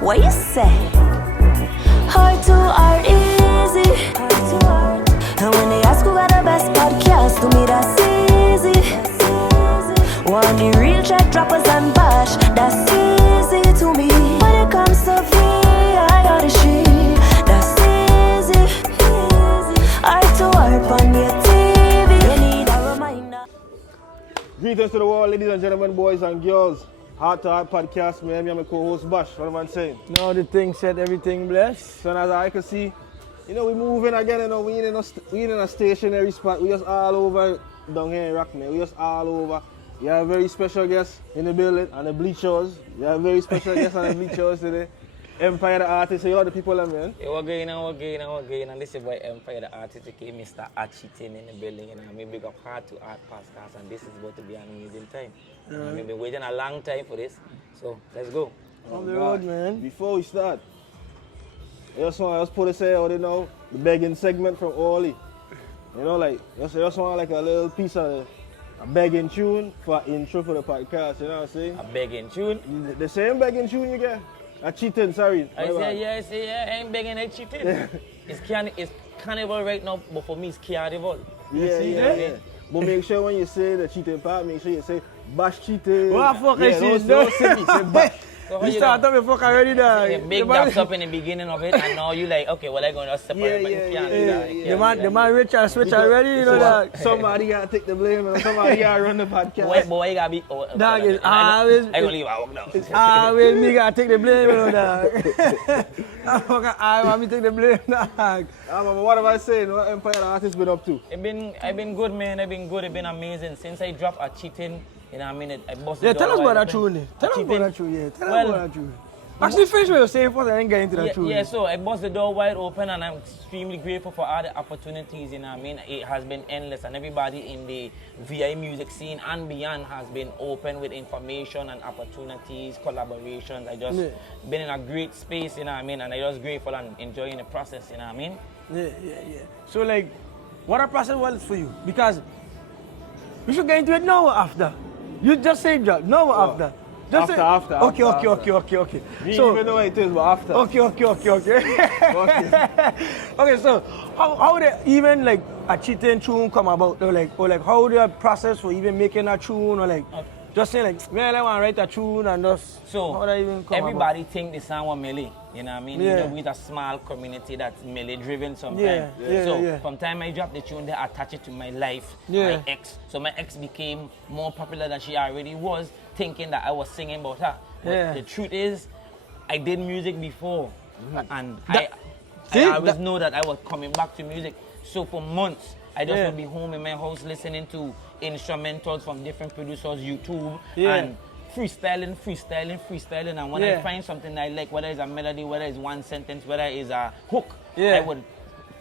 What you say? Hard to hard easy. And when they ask who got the best podcast, to me that's easy. One the real track droppers and bash, that's easy to me. When it comes to I or the she, that's easy. Hard to hard on your TV. You need a reminder. Greetings to the world, ladies and gentlemen, boys and girls. Heart to Heart Podcast, man. I'm my co-host Bash. What am I saying? Now the thing said, everything blessed. So as I can see, we're moving again. We ain't in a stationary spot. We just all over down here in Rock, man. We just all over. We have a very special guest in the building on the bleachers. We have a very special guest on the bleachers today. Empire the Artist. So you know the people, man. Hey, we're going. And this is why Empire the Artist became Mr. Achitin in the building. And we big up Heart to Heart Podcast. And this is about to be an amazing time. We've been waiting a long time for this. So let's go. On the road, man. Before we start, I just want to put this here, the begging segment from Orly. Just want like a little piece of a begging tune for intro for the podcast, you know what I'm saying? A begging tune? The same begging tune you get? A cheating, sorry. I ain't begging, I cheating. It's carnival right now, but for me it's carnival. Yeah. But make sure when you say the cheating part, make sure you say Bash cheating. What the fuck is this? Don't say me, say Bash. So You start up before already there. You big gaps up in the beginning of it, and now you like, okay, well, I'm going to separate, but you can't do that. The man rich and switch already, you know that. Somebody got to take the blame and somebody got to run the podcast. Boy, you got to be... Dog is always... I going to leave out now. Always me got to take the blame, you know that. I want me to take the blame, dog. What have I saying? What Empire the Artist been up to? I've been good, man. I've been good. It's been amazing. Since I dropped a cheating, you know what I mean? I busted Yeah, tell us about that tune. Tell us about that tune. Actually, finish what you're saying first and then get into that tune. Yeah, so I bust the door wide open and I'm extremely grateful for all the opportunities, you know what I mean? It has been endless and everybody in the VI music scene and beyond has been open with information and opportunities, collaborations. I just been in a great space, you know what I mean? And I'm just grateful and enjoying the process, you know what I mean? Yeah. So like, what a process was for you? Because we should get into it now or after. You just say drop, now or after? Just After. Okay. We So, even know what it is, but after. Okay. Okay, so how did even like a cheating tune come about? Or like how the process for even making a tune or like just saying like, man, I want to write a tune and just so how that even come everybody think the sound was Melee, you know what I mean? Yeah. With a small community that's Melee driven sometimes. Yeah. From time I dropped the tune, they attach it to my life, Yeah. my ex. So my ex became more popular than she already was, thinking that I was singing about her. But the truth is, I did music before, and I always know that I was coming back to music. So for months, I just would be home in my house listening to instrumentals from different producers, YouTube, and freestyling. And when I find something I like, whether it's a melody, whether it's one sentence, whether it's a hook, I would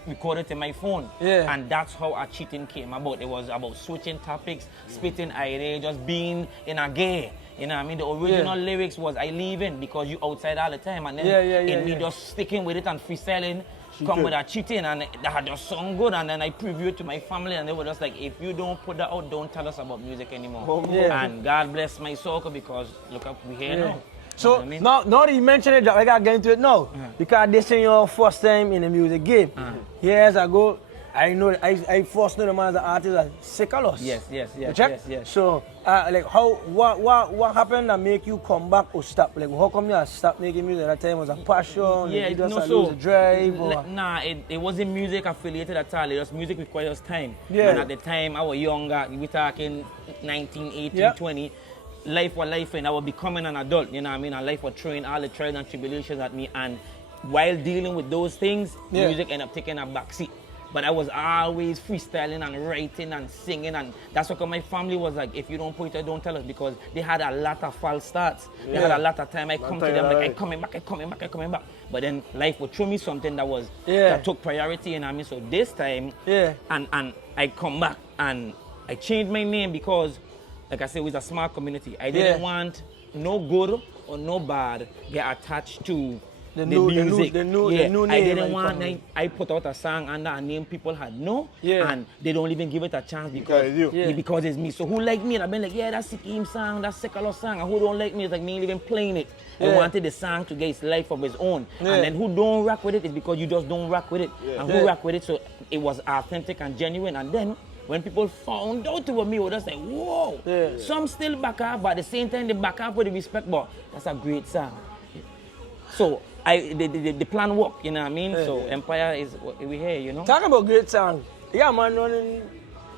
record it in my phone. And that's how our cheating came about. It was about switching topics, spitting ideas, just being in a gear. You know what I mean? The original lyrics was I leaving because you outside all the time. And then me just sticking with it and freestyling, come with a cheating, and that had just sung good. And then I preview it to my family, and they were just like, if you don't put that out, don't tell us about music anymore. And God bless my soul because look up, we here now. So you know what I mean? now that you mention it, I gotta get into it now. Because this is your first time in the music game. Years ago, I know I first know the man as an artist as Sikalos. Yes. So like what happened that make you come back or stop? Like how come you stop making music at that time? Was a passion? Yeah, you just no, lose a drive? Or? Nah, it wasn't music affiliated at all. It was music requires time. Yeah. And at the time I was younger, we talking 19, 18, 20. Life was life and I was becoming an adult, you know what I mean? And life was throwing all the trials and tribulations at me, and while dealing with those things, music ended up taking a backseat. But I was always freestyling and writing and singing, and that's why my family was like, if you don't put it, don't tell us, because they had a lot of false starts. They had a lot of time. I come to them like, I'm coming back. But then life would throw me something that took priority, you know what I mean? So this time, and I come back and I changed my name because, like I said, with a small community, I didn't want no good or no bad get attached to The music. new I name didn't like want. coming. I put out a song under a name people had no, Yeah. and they don't even give it a chance Because because you. Yeah. because it's me. So who like me? And I've been like, yeah, that's Sikim song, that's Sekalo song. And who don't like me is like me even playing it. I Yeah. wanted the song to get its life of its own. Yeah. And then who don't rock with it is because you just don't rock with it. Yeah. And Yeah. who rock with it, so it was authentic and genuine. And then when people found out it was me, it was just like, whoa. Yeah. Some still back up, but at the same time they back up with the respect. But that's a great song. So the plan worked, you know what I mean? Yeah. So Empire is we here, you know. Talk about great song. Yeah, man,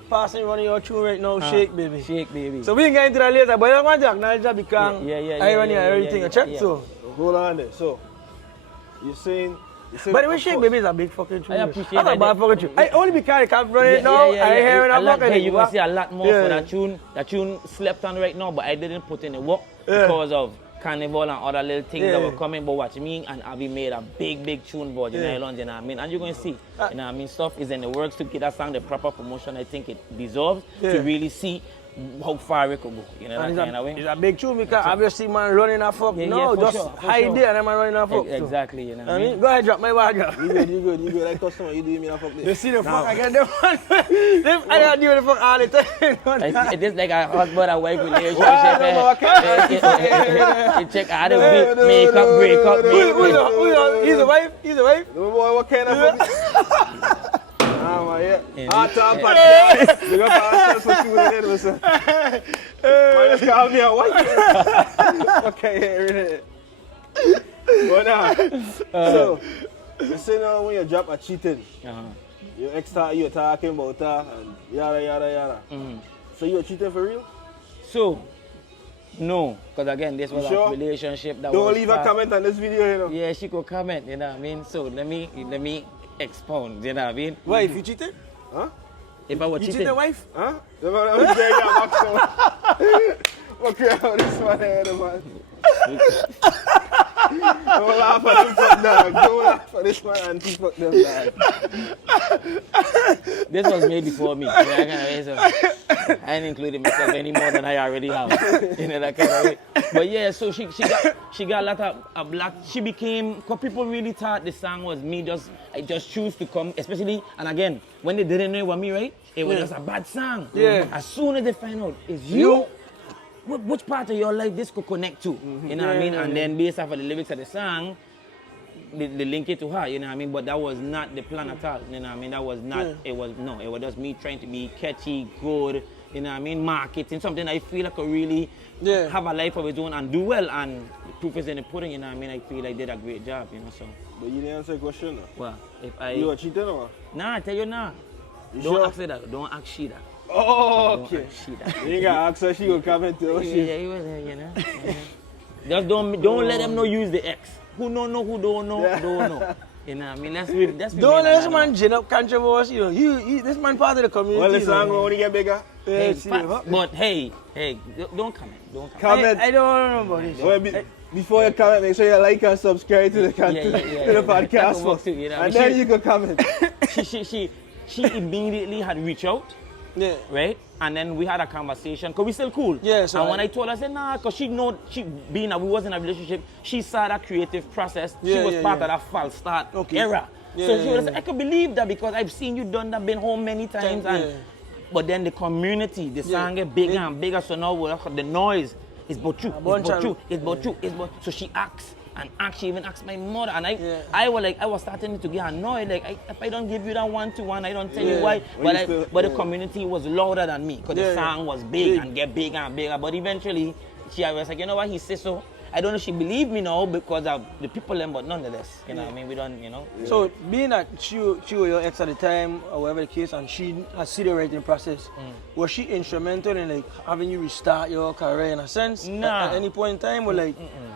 passing running your tune right now, Shake Baby. Shake Baby. So we can get into that later, but I want to acknowledge that because Yeah, irony and yeah, everything. yeah, Check yeah. so. Hold on there. So, you're saying. By the way, Shake Baby is a big fucking tune. I appreciate That's a that. bad fucking tune. I only because I can't run it now. I hear it, I'm not Hey, going you gonna see a lot more Yeah. for that tune. That tune slept on right now, but I didn't put in the work Yeah. because of Carnival and other little things that Yeah. were coming. But watch me and Abby made a big tune for Virgin Yeah. Islands, you know what I mean? And you're going to see, you know what I mean? Stuff is in the works to get that song the proper promotion I think it deserves Yeah. to really see how far it could go, you know, that And kind of way. it's a big tune because obviously man running a fuck. Yeah, No, yeah, for just sure, for hide sure. it and I'm running a fuck. too. Exactly, you know what I I mean, mean? go ahead, drop my bag. Drop. You good. Like customer, you do me a fuck You this. see the fuck I get them. I gotta deal with the fuck all the time. It's like a husband and wife relationship. I can't- You check how the makeup, break up, Who's He's a wife? He's a wife? No boy, what kind of fuck? Ah, man, yeah. Yeah. Hot top podcast. You got ourselves for two minutes, listen. Man, just call me a white. Okay, hear it. But now, so, you say now when you drop a cheating, Uh-huh. you're talking about that and yada. So you're cheating for real? So, no, because again, this was You sure? a relationship that Don't was leave a past. comment on this video, you know. Yeah, she could comment, you know what I mean? So let me expound, you know what I mean? Wife, you cheated? Huh? If I was You cheating, cheated, wife? Huh? The man was there, yeah, Maxwell. Okay, how this man here, the man. Don't laugh at him, fuck dog. Don't laugh at this man and he fuck them dog. this was made before me. You know, that kind of way, so I ain't included myself any more than I already have. You know, that kind of way. But yeah, so she got a lot of black. She became, because people really thought the song was me. I just choose to come, especially, and again, when they didn't know it was me, right? It was just a bad song. Yeah. As soon as they find out it's you, which part of your life this could connect to? You know what I mean? And then based off of the lyrics of the song, they link it to her, you know what I mean? But that was not the plan at all, you know what I mean? That was not, it was just me trying to be catchy, good, you know what I mean? Marketing, something I feel like could really have a life of its own and do well, and the proof is in the pudding, you know what I mean? I feel I did a great job, you know, so. But you didn't answer the question though. Well, if I... You were cheating or what? Nah, I tell you now. You Don't sure? ask her that, don't ask she that. Oh, Don't okay. ask she that. You ain't gotta ask her, she will comment too. Yeah, you was there, you know. Just don't let them know use the X. Who don't know, who don't know, don't know. You know what I mean? That's Don't let this man gin up controversy. You know. This man part of the community. Well, the song you will know. only get bigger. Hey, see, facts. But hey, don't comment. Comment. I don't know about this. Well, before you comment, make sure you like and subscribe to the Yeah, to the that podcast will work first. too, you know. And then you can comment. She immediately had reached out, Yeah. right? And then we had a conversation, because we still cool. Yeah, so and when I told her, I said, nah, because we was in a relationship, she saw that creative process. She Yeah, was yeah, part yeah. of that false start Okay. era. Yeah, so yeah, she was yeah. like, I could believe that because I've seen you done that, been home many times. Yeah. And but then the community, the Yeah. song get bigger Yeah. and bigger, so now the noise is about you, bunch it's about of- you, it's about you, it's about. So she asked. And she even asked my mother, and Yeah. I was starting to get annoyed. Like, if I don't give you that 1-to-1, I don't tell Yeah. you why. Well, you still- But the yeah. community was louder than me because Yeah, the yeah. song was big Big. and get bigger and bigger. But eventually, she was like, you know what? He said so. I don't know if she believed me now because of the people, but nonetheless, you know what I mean? We don't, you know. So being that she was your ex at the time, or whatever the case, and she has seen the writing process, was she instrumental in like having you restart your career in a sense? Nah. At any point in time, or like,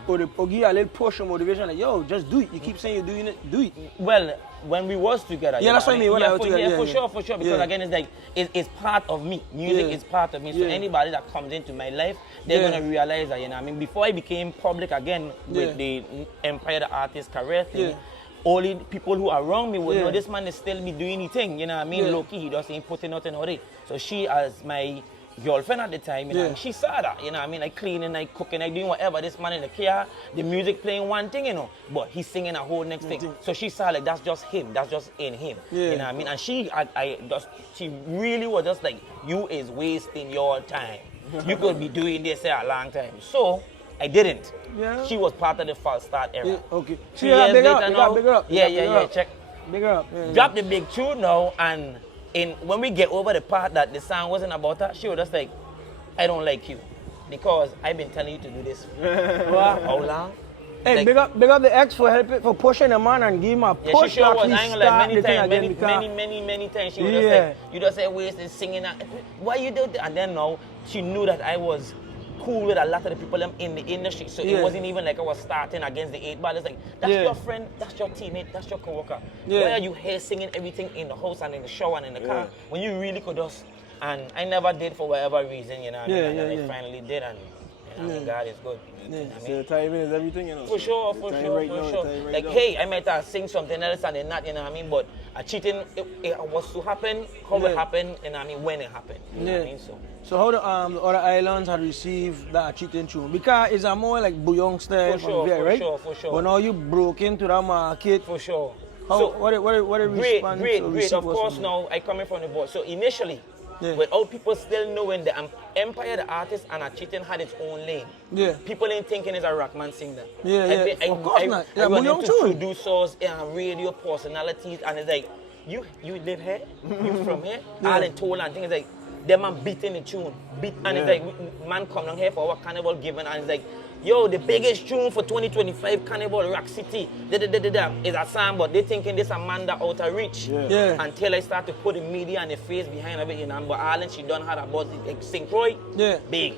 or give you a little push or motivation, like, yo, just do it. You keep saying you're doing it, do it. Well, when we was together. Yeah, that's what I mean, when I was together, yeah, for yeah. sure, for sure. Because Yeah. again, it's like it's part of me. Music Yeah. is part of me. So Yeah. anybody that comes into my life, they're Yeah. gonna realize that. You know, what I mean, before I became public again with Yeah. the Empire the Artist career thing. Yeah. Only people who are around me would Yeah. know this man is still be doing his thing. You know what I mean? Yeah. Low key, he just ain't putting nothing on it. So she, as my girlfriend at the time, you know, Yeah. and she saw that, you know what I mean, like cleaning, like cooking, like doing whatever, this man in the car, the music playing one thing, you know, but he's singing a whole next thing. So she saw like, that's just him, that's just in him, Yeah. you know what I mean, and she really was just like, you is wasting your time. You could be doing this here a long time. So, I didn't. Yeah. She was part of the false start era. Yeah, okay. 3 Yeah, years big up, later big now, up, big up, yeah, big yeah, up, yeah, big up. check. Big up. Yeah, Drop the big tune now, and when we get over the part that the song wasn't about her, she was just like, I don't like you. Because I've been telling you to do this. How long? Hey, Like- big up the ex for pushing the man and give him a Yeah, push she sure to was. I actually ain't gonna lie, start many the thing times, again because- many times she was just Yeah. like, you just say wasted singing that. Why you do that? And then now she knew that I was cool with a lot of the people in the industry. So Yeah. it wasn't even like I was starting against the 8 ball. It's like, that's Yeah. your friend, that's your teammate, that's your coworker. Yeah. Why are you here singing everything in the house and in the shower and in the car when you really could just? And I never did for whatever reason, you know. Yeah, and then yeah. I finally did, and you know, I mean, God is good. You know what I So mean? the timing is everything, you know. For sure, for Time sure, right for now, sure. time right Like, now. hey, I might have sing something else and then not, you know what I mean? But a cheating, it was to happen, how it Yeah. happened, you know what I mean, when it happened. You know what I Yeah. mean? So, So how the other islands had received that cheating tune? Because it's a more like bouillon style For from sure, there, for right? sure, for sure. But now you broke into that market. for sure. How, So, what a great, response great, or great. receipt Of was course, from now I coming from the board. So initially, Yeah. without people still knowing the Empire, the artist, and a cheating had its own lane. Yeah. People ain't thinking it's a rockman singer. Yeah, I yeah. been- Of course not. Yeah, I run bouillon into tune. producers and radio personalities, and it's like, you live here, you from here, Yeah. all in toll and things like. Them man beating the tune, and it's like man come down here for our carnival given, and it's like, yo, the biggest tune for 2025 Carnival Rock City, is a song, but they thinking this a man that out of reach. Yeah. Until I start to put the media and the face behind of it, you know. But Arlen, she done had a buzz, like St. Croix, Yeah. big.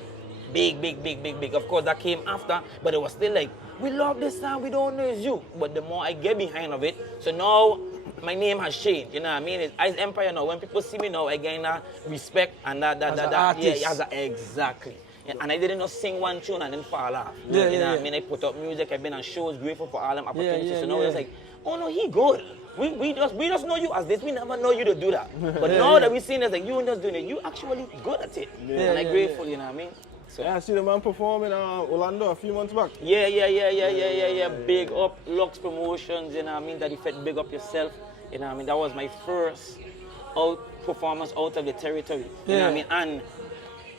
Of course, that came after, but it was still like, we love this song, we don't know it's you. But the more I get behind of it, so now my name has changed, you know what I mean? It's Ice Empire now. When people see me now, I gain that respect and that As an artist. Yeah, exactly. Yeah, and I didn't just sing one tune and then fall off. Yeah, you know yeah, what I mean? I put up music, I've been on shows, grateful for all them opportunities. yeah, so now yeah. it's like, oh no, he good. We just know you as this. We never know you to do that. But now that we seen it, like you just doing it, you actually good at it. And I'm yeah, grateful, you know what I mean? So Yeah, I see the man perform in Orlando a few months back. yeah. Big up Lux Promotions, you know what I mean? That effect, big up yourself. You know what I mean? That was my first performance out of the territory. You know what I mean? And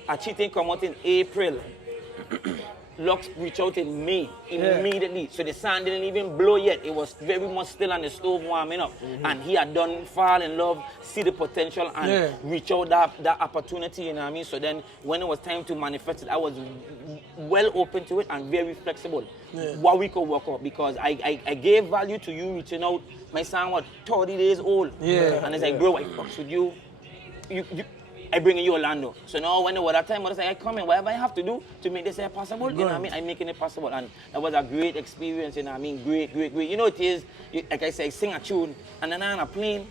a cheating come out in April. Lux reached out in May immediately. So the song didn't even blow yet. It was very much still on the stove warming up. And he had done fall in love, see the potential and reach out that opportunity, you know what I mean? So then when it was time to manifest it, I was well open to it and very flexible. What we could work out because I gave value to you reaching out. My son was 30 days old. Yeah. And it's like, bro, I fucks with you. I bring you Orlando. So now when it was that time, I was like, I come in, whatever I have to do to make this here possible, you know what I mean? I'm making it possible. And that was a great experience, you know what I mean? Great. You know it is, like I said, I sing a tune and then I'm on a plane,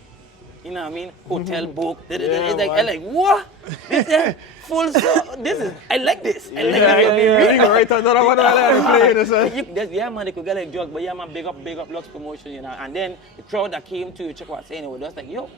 you know what I mean? Hotel book. It's like, I'm like, what? This is full song. I like this. I like You can write another one while I'm playing this. Yeah, man, they could get like drugs, but yeah, man, big up Lux Promotion, you know. And then the crowd that came to check what I'm saying, it was just like, yo,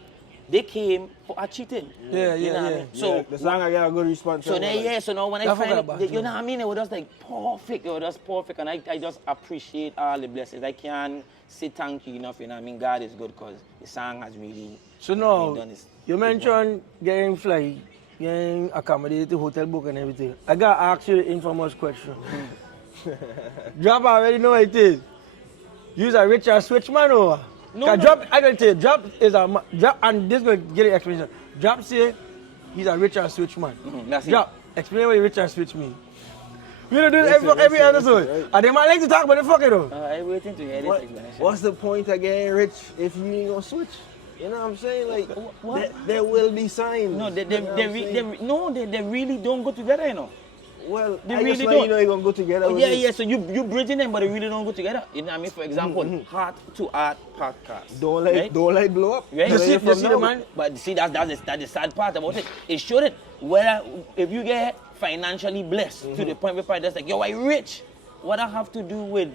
they came for a cheating. Yeah, you know what I mean? So The song I got a good response. so then, so now when I That's what find about it, you know what I mean? It was just like perfect. It was just perfect. And I just appreciate all the blessings. I can't say thank you enough, you know what I mean? God is good because the song has really So now, done this. you mentioned getting flight, getting accommodated, hotel book and everything. I got to ask you the infamous question. Drop already know what it is. You's a Richard Switchman or? No. Drop, I gotta tell you, Drop is a, Drop, and this will get the explanation. Drop say he's a Richard Switchman. That's it. Drop, explain what Richard Switch means. We don't do this every episode. right. And they might like to talk about the fuck it though. I'm waiting to hear this explanation. What's the point of getting rich if you ain't gonna switch? You know what I'm saying? Like, What? there will be signs. No, they You know what I'm saying? really don't go together, you know. Well, they I really just let don't. you know you're gonna go together. Oh, with yeah, it. yeah. So you bridging them, but they really don't go together. You know what I mean? For example, Heart to Art podcast. Don't let blow up. Right? You see From the now. man? But see, that's the sad part about it. It shouldn't. Whether if you get financially blessed to the point where people just like, yo, I rich. What I have to do with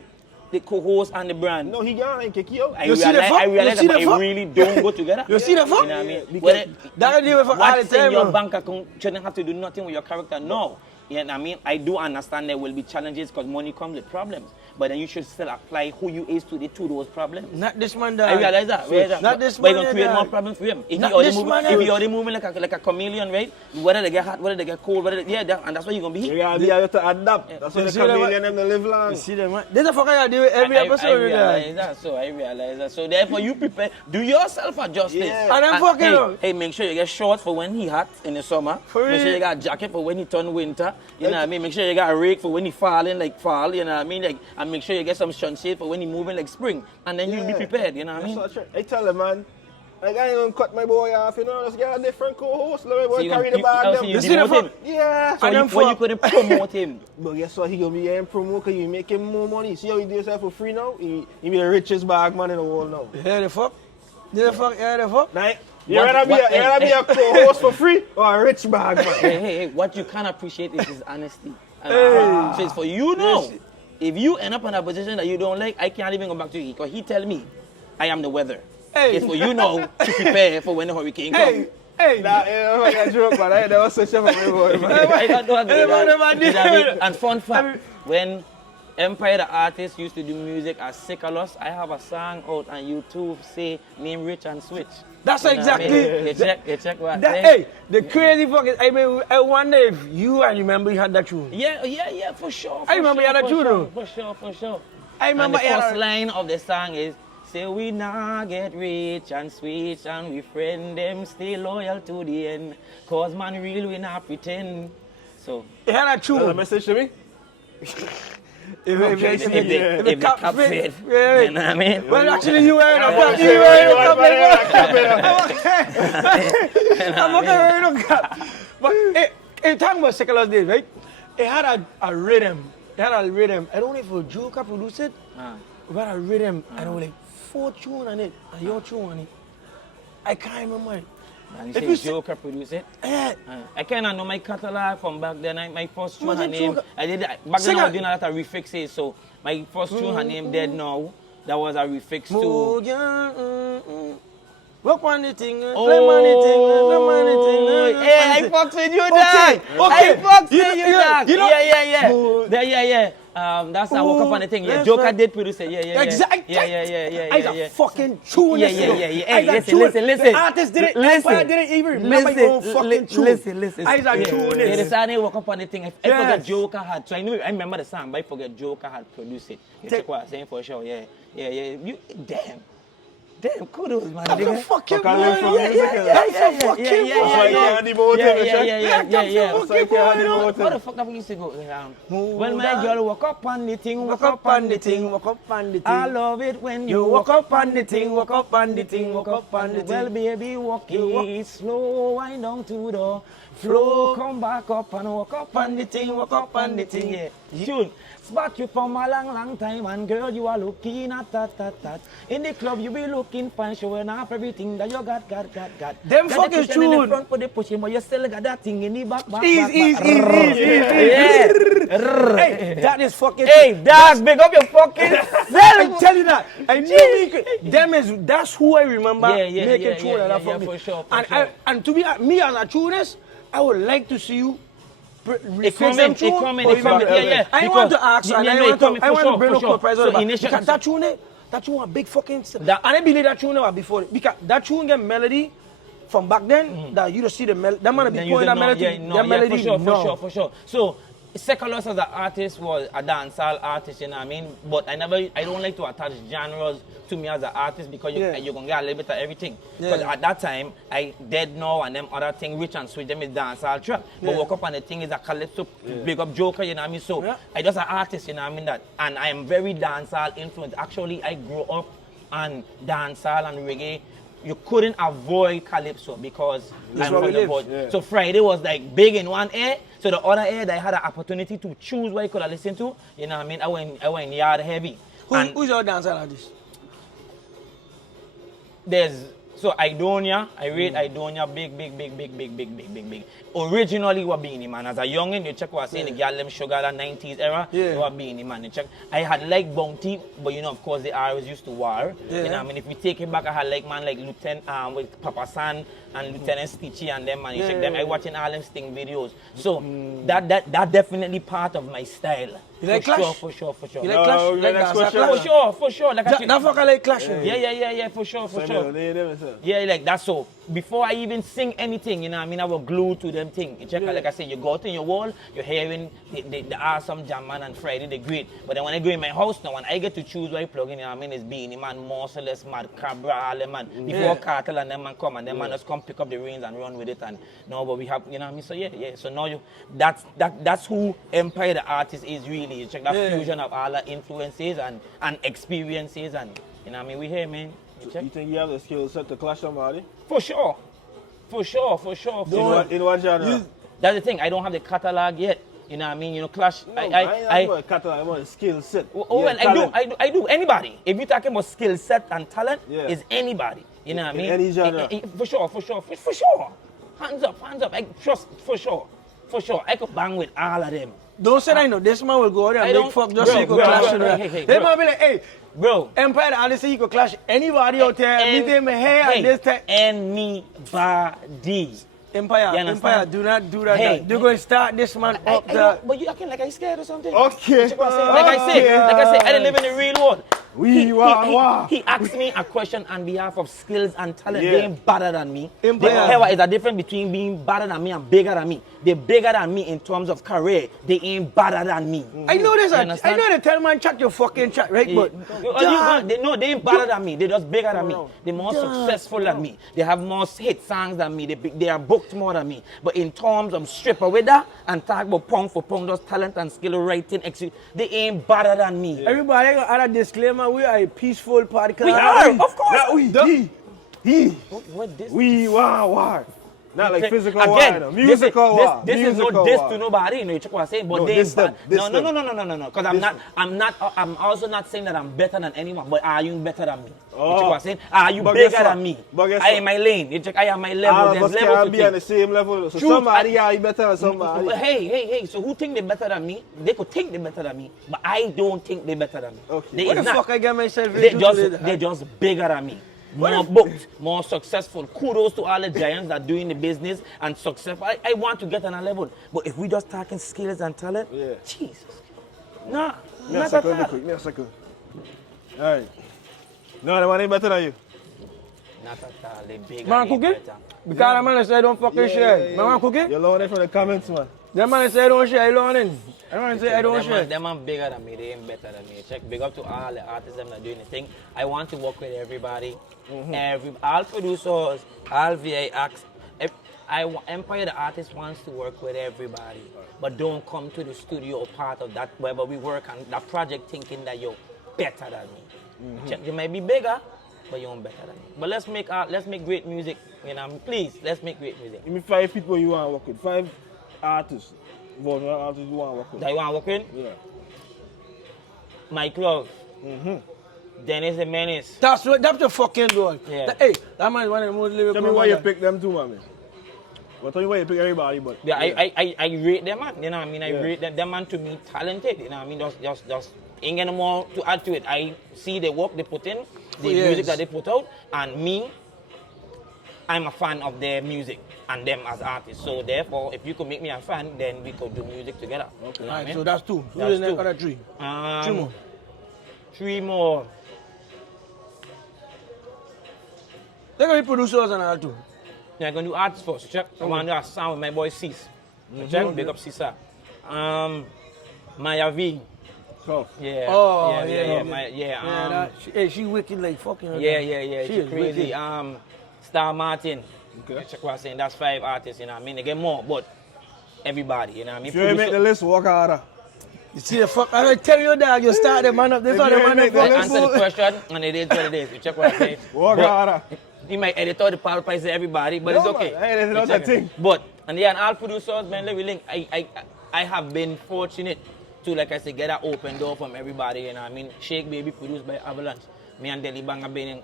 the co-host and the brand. No, he gonna kick you out. I You see the realize, fuck? I realize You see that the they fuck? really don't go together. You see the fuck? You know what I mean? Because Whether- that deal with all the what's in time, your man. bank account shouldn't have to do nothing with your character. No. You know what I mean? I do understand there will be challenges because money comes with problems. But then you should still apply who you is to those problems. Not this man, I dog. realize that. Realize that. Not this But man, you're going to create dog. more problems for him. If Not he already this moving, man, if dog. he already moving like a chameleon, right? Whether they get hot, whether they get cold, and that's what you're going to be. You gotta be able to adapt. That's why You the see that, chameleon them to live long. You see them, man? This is the fuck I do with every episode. I dog. realize that. So I realize that. So therefore, you prepare. Do yourself a justice. Yeah. And I'm fucking up. hey, make sure you get shorts for when he hot in the summer. For Make sure real. you got a jacket for when he turn winter. You know what I mean? Make sure you got a rake for when he falling like fall. You know what I mean? Like, and make sure you get some sunshade for when he moving like spring. And then you'll be prepared. You know what I mean? That's not true. I tell him, man. Like, I ain't gonna cut my boy off, you know. Let's get a different co-host. Let me boy you carry gonna- the bag. you- them. you You see the demote fuck? him. Yeah. So And them you fuck- couldn't promote him. But guess what? He gonna be getting promo because you make him more money. See how he do himself for free now? He be the richest bag man in the world now. Yeah, the fuck? Yeah, the fuck? Yeah, the fuck? Now, you What- rather be, what- you rather be hey, a co-host for free or a rich bag man? Hey, what you can't appreciate is his honesty. So it's for you now. If you end up in a position that you don't like, I can't even go back to you because he tell me I am the weather. Hey. It's for you now to prepare for when the hurricane Hey, comes. hey. Nah, yeah, I got joke, but I never switch up on my boy, man. I don't agree with Hey, man, that. man, You know what I mean? yeah. And fun fact, when Empire the artist used to do music as Sikalos, I have a song out on YouTube say name Rich and Switch. That's You know what I mean? exactly. You check what? That, hey, the crazy fuck is, I mean, I wonder if you and remember you had that tune. Yeah, for sure. I remember you had a for tune, sure, though. For sure. I remember and you the had first a- line of the song is, say we nah get rich and sweet and we friend them stay loyal to the end. Cause man real we not pretend. So He had a That's a tune. message to me? If if the the cap fit, yeah. you know what I mean? Well, actually, you wearing a cap. Yeah, You wearing a cap. yeah. I'm not wearing a cap. But hey, talking about Sekalos days, right? It had a rhythm. It had a rhythm. I don't know if it was Joker produced it. It had a rhythm. And there were like 4 tunes on it. And your tune on it. I can't remember it. And If you you say see- Joker produce it. Yeah. I kind of know my catalog from back then. My first tune, Was her it name. Joker? I did back then. I Singer- was doing a lot of refixes. So my first tune, her name Dead Now. That was a refix Oh, to. yeah. Work on the thing. Play money thing. Play money thing. Hey, I fucks with you, Okay, dog. okay. I fucks You with know- you, you know- dog. you know- Yeah. Oh. Yeah. That's I woke up on the thing. Yeah, That's Joker right. did produce it. Yeah. Exactly. Yeah. It's a fucking tune. Yeah. this Hey, thing. It's a listen, tune. listen. The artist did it. Listen. Empire didn't even remember your own fucking tune. Listen. It's a tune. Yeah, the this. song I woke up on the thing. I Yes. forget Joker had. So I remember the song, but I forget Joker had produced it. You Take- check what I'm saying for sure. Yeah. You damn kudos, man. That's a nigga. fucking Fuck, I learned from music, boy. That's a fucking That's why you boy. can't demote him, you check? Yeah. That's why you can't demote What the him. fuck that we used to go? Move Well, my that. girl, walk up on the thing, Walk up on the thing, walk up on the I thing. love it when You you walk up on the thing, walk up on the thing, walk up on the Well, thing. baby, walk You walk- it slow, wind down to the Flow. flow, come back up and walk up on the thing, walk up on the thing. Yeah. Tune. Spot you from a long time, and girl, you are looking at that. In the club, you be looking fine, showing off everything that you got. Them Got the fucking cushion in the tune. front for the pushing, but you still got that thing in the back. Easy. Yeah. Hey, that is fucking. Hey, dog, big up your fucking I self. tell you that. I knew we could. That's who I remember Yeah, making tune and that for me. for sure. And to be me as a tunist, I would like to see you. It come in. Yeah. I want to ask, and I want to bring up for a price sure. So because that tune a big fucking. And That- I believe that tune was before it because that tune get melody from back then. That you just see the melody. That man be Then playing you that don't melody. know. That melody. For sure. So, Sekalos as an artist was a dancehall artist, you know what I mean? But I don't like to attach genres to me as an artist because you're going to get a little bit of everything. Because at that time, I Dead Now and them other things, Rich and Sweet, them is dancehall trap. But Walk Up on the thing is a calypso, big up Joker, you know what I mean? So, I just an artist, you know what I mean? And I am very dancehall influenced. Actually, I grew up on dancehall and reggae. You couldn't avoid calypso because That's I'm where from we the live. board. Yeah. So Friday was like big in one ear. So the other ear, I had an opportunity to choose what I could have listened to. You know what I mean? I went yard heavy. And Who's your dancer artist? there's So Idonia, I rate Idonia big. Originally, we were Beanie Man. As a youngin, you check what I say, the girl them sugar that 90s era, you were Beanie Man. You check. I had like Bounty, but you know, of course, the always used to war. You know what I mean? If we take it back, I had like man like Lieutenant with Papa San and Lieutenant Stitchy and them, man. You check them. I watching all them Sting videos. So that definitely part of my style. You like Clash? For sure. You like Clash? No, You like next Clash? question. For sure. Like That fuck I like Clash. yeah, for sure. Yeah, like that's so. Before I even sing anything, you know what I mean, I will glue to them thing. You check out, like I said, you go out in your wall, you're hearing the awesome Jam Man and Friday the Great. But then when I go in my house now, when I get to choose what I plug in, you know what I mean, it's Beanie Man, Merciless, Mad Cabra, all them man. Before Cartel and them man come and them man just come pick up the reins and run with it and no, but we have, you know what I mean, so yeah. So now that's who Empire the Artist is really. You check that fusion of all the influences and experiences and, you know what I mean, we here, man. You think you have the skill set to clash somebody? For sure. In what genre? That's the thing. I don't have the catalog yet. You know what I mean? You know, Clash. No, I want a catalog. I want a skill set. I do. Anybody. If you're talking about skill set and talent, is anybody. You know what I mean? Any genre. For sure. Hands up. I trust for sure. I could bang with all of them. Don't say that, you know. This man will go out there and make fuck just so you can clash. They might be like, hey, bro. Empire the Artist, you can clash anybody out there. Meet them here and this time. Anybody. Empire, do not do that. You're going to start this man up there. But you acting like I'm scared or something. Okay. Like I say, I live in the real world. He asked me a question on behalf of skills and talent. They ain't better than me. Is the difference between being better than me and bigger than me. They're bigger than me in terms of career. They ain't better than me. I know this. I know they tell man chat your fucking chat, right? But they ain't better than me. They're just bigger than me. They're more successful than me. They have more hit songs than me. They are booked more than me. But in terms of strip away that and talk about pound for pound, just talent and skill writing, they ain't better than me. Everybody got add a disclaimer. We are a peaceful podcast. We are, of course. We war. Not like physical again, war, musical war. This is no diss to nobody, you know, you check what I'm saying, but no, they this them. No, because I'm also not saying that I'm better than anyone, but are you better than me? You check what I'm saying? Are you bigger than me? I am my lane, you check, I am my level. All of us can't be on the same level, so somebody are better than somebody. Hey, so who think they're better than me? They could think they're better than me, but I don't think they're better than me. Okay. What the fuck I get myself into? They're just bigger than me. More booked, more successful. Kudos to all the giants that are doing the business and successful. I want to get on a level. But if we just talking skills and talent, Jesus. Nah, not at all. Give me a second. All right. No, the one ain't better than you. Not at all. They bigger. Man, cooking? Because the man say don't fucking share. Man, cooking? You're learning from the comments, man. That man say I don't share, I learning. I don't say I don't share. Them man bigger than me, they ain't better than me. Check, big up to all the artists that are doing the thing. I want to work with everybody. All producers, all VA acts. Empire the Artist wants to work with everybody. But don't come to the studio or part of that wherever we work on that project thinking that you're better than me. Check, you might be bigger, but you ain't better than me. But let's make great music. You know, please, let's make great music. Give me 5 people you want to work with. 5 artists. Vulnerable artists you want to work with. That you want to work with? Yeah. Mike Love. Dennis the Menace. That's the fucking door. Yeah. Hey, that man is one of the most livable. Tell me why you pick them two, man. Well, tell me why you pick everybody, but yeah, I rate them, man. You know what I mean? I rate them. Them man to me talented. You know what I mean? Just ain't gonna more to add to it. I see the work they put in, the music that they put out, and me, I'm a fan of their music and them as artists. So therefore, if you could make me a fan, then we could do music together. Okay. You know Alright, so that's 2. That's 2. Other 3. 3 more. 3 more. They're going to be producers and all too. Yeah, I'm going to do artists first. Check. I want to do a sound with my boy Cease. Check. Big up Cisa. Maya V. tough. Yeah. Oh, yeah. She wicked like fucking. Yeah. She crazy. Wicked. Star Martin. Okay. Check what I'm saying. That's 5 artists, you know what I mean? They get more, but everybody, you know what I mean? If you ain't make the list, work harder. You see the fuck? I tell you that you start the man up. This how the man up. I answer the question, and it is what it is. You check what I'm saying. Work harder. He might edit all the PowerPoints to everybody, but it's okay. Hey, that's a thing. But, and yeah, and all producers, man, let me link. I have been fortunate to, like I said, get an open door from everybody, you know what I mean? Shake Baby produced by Avalanche. Me and Deli Bang have been in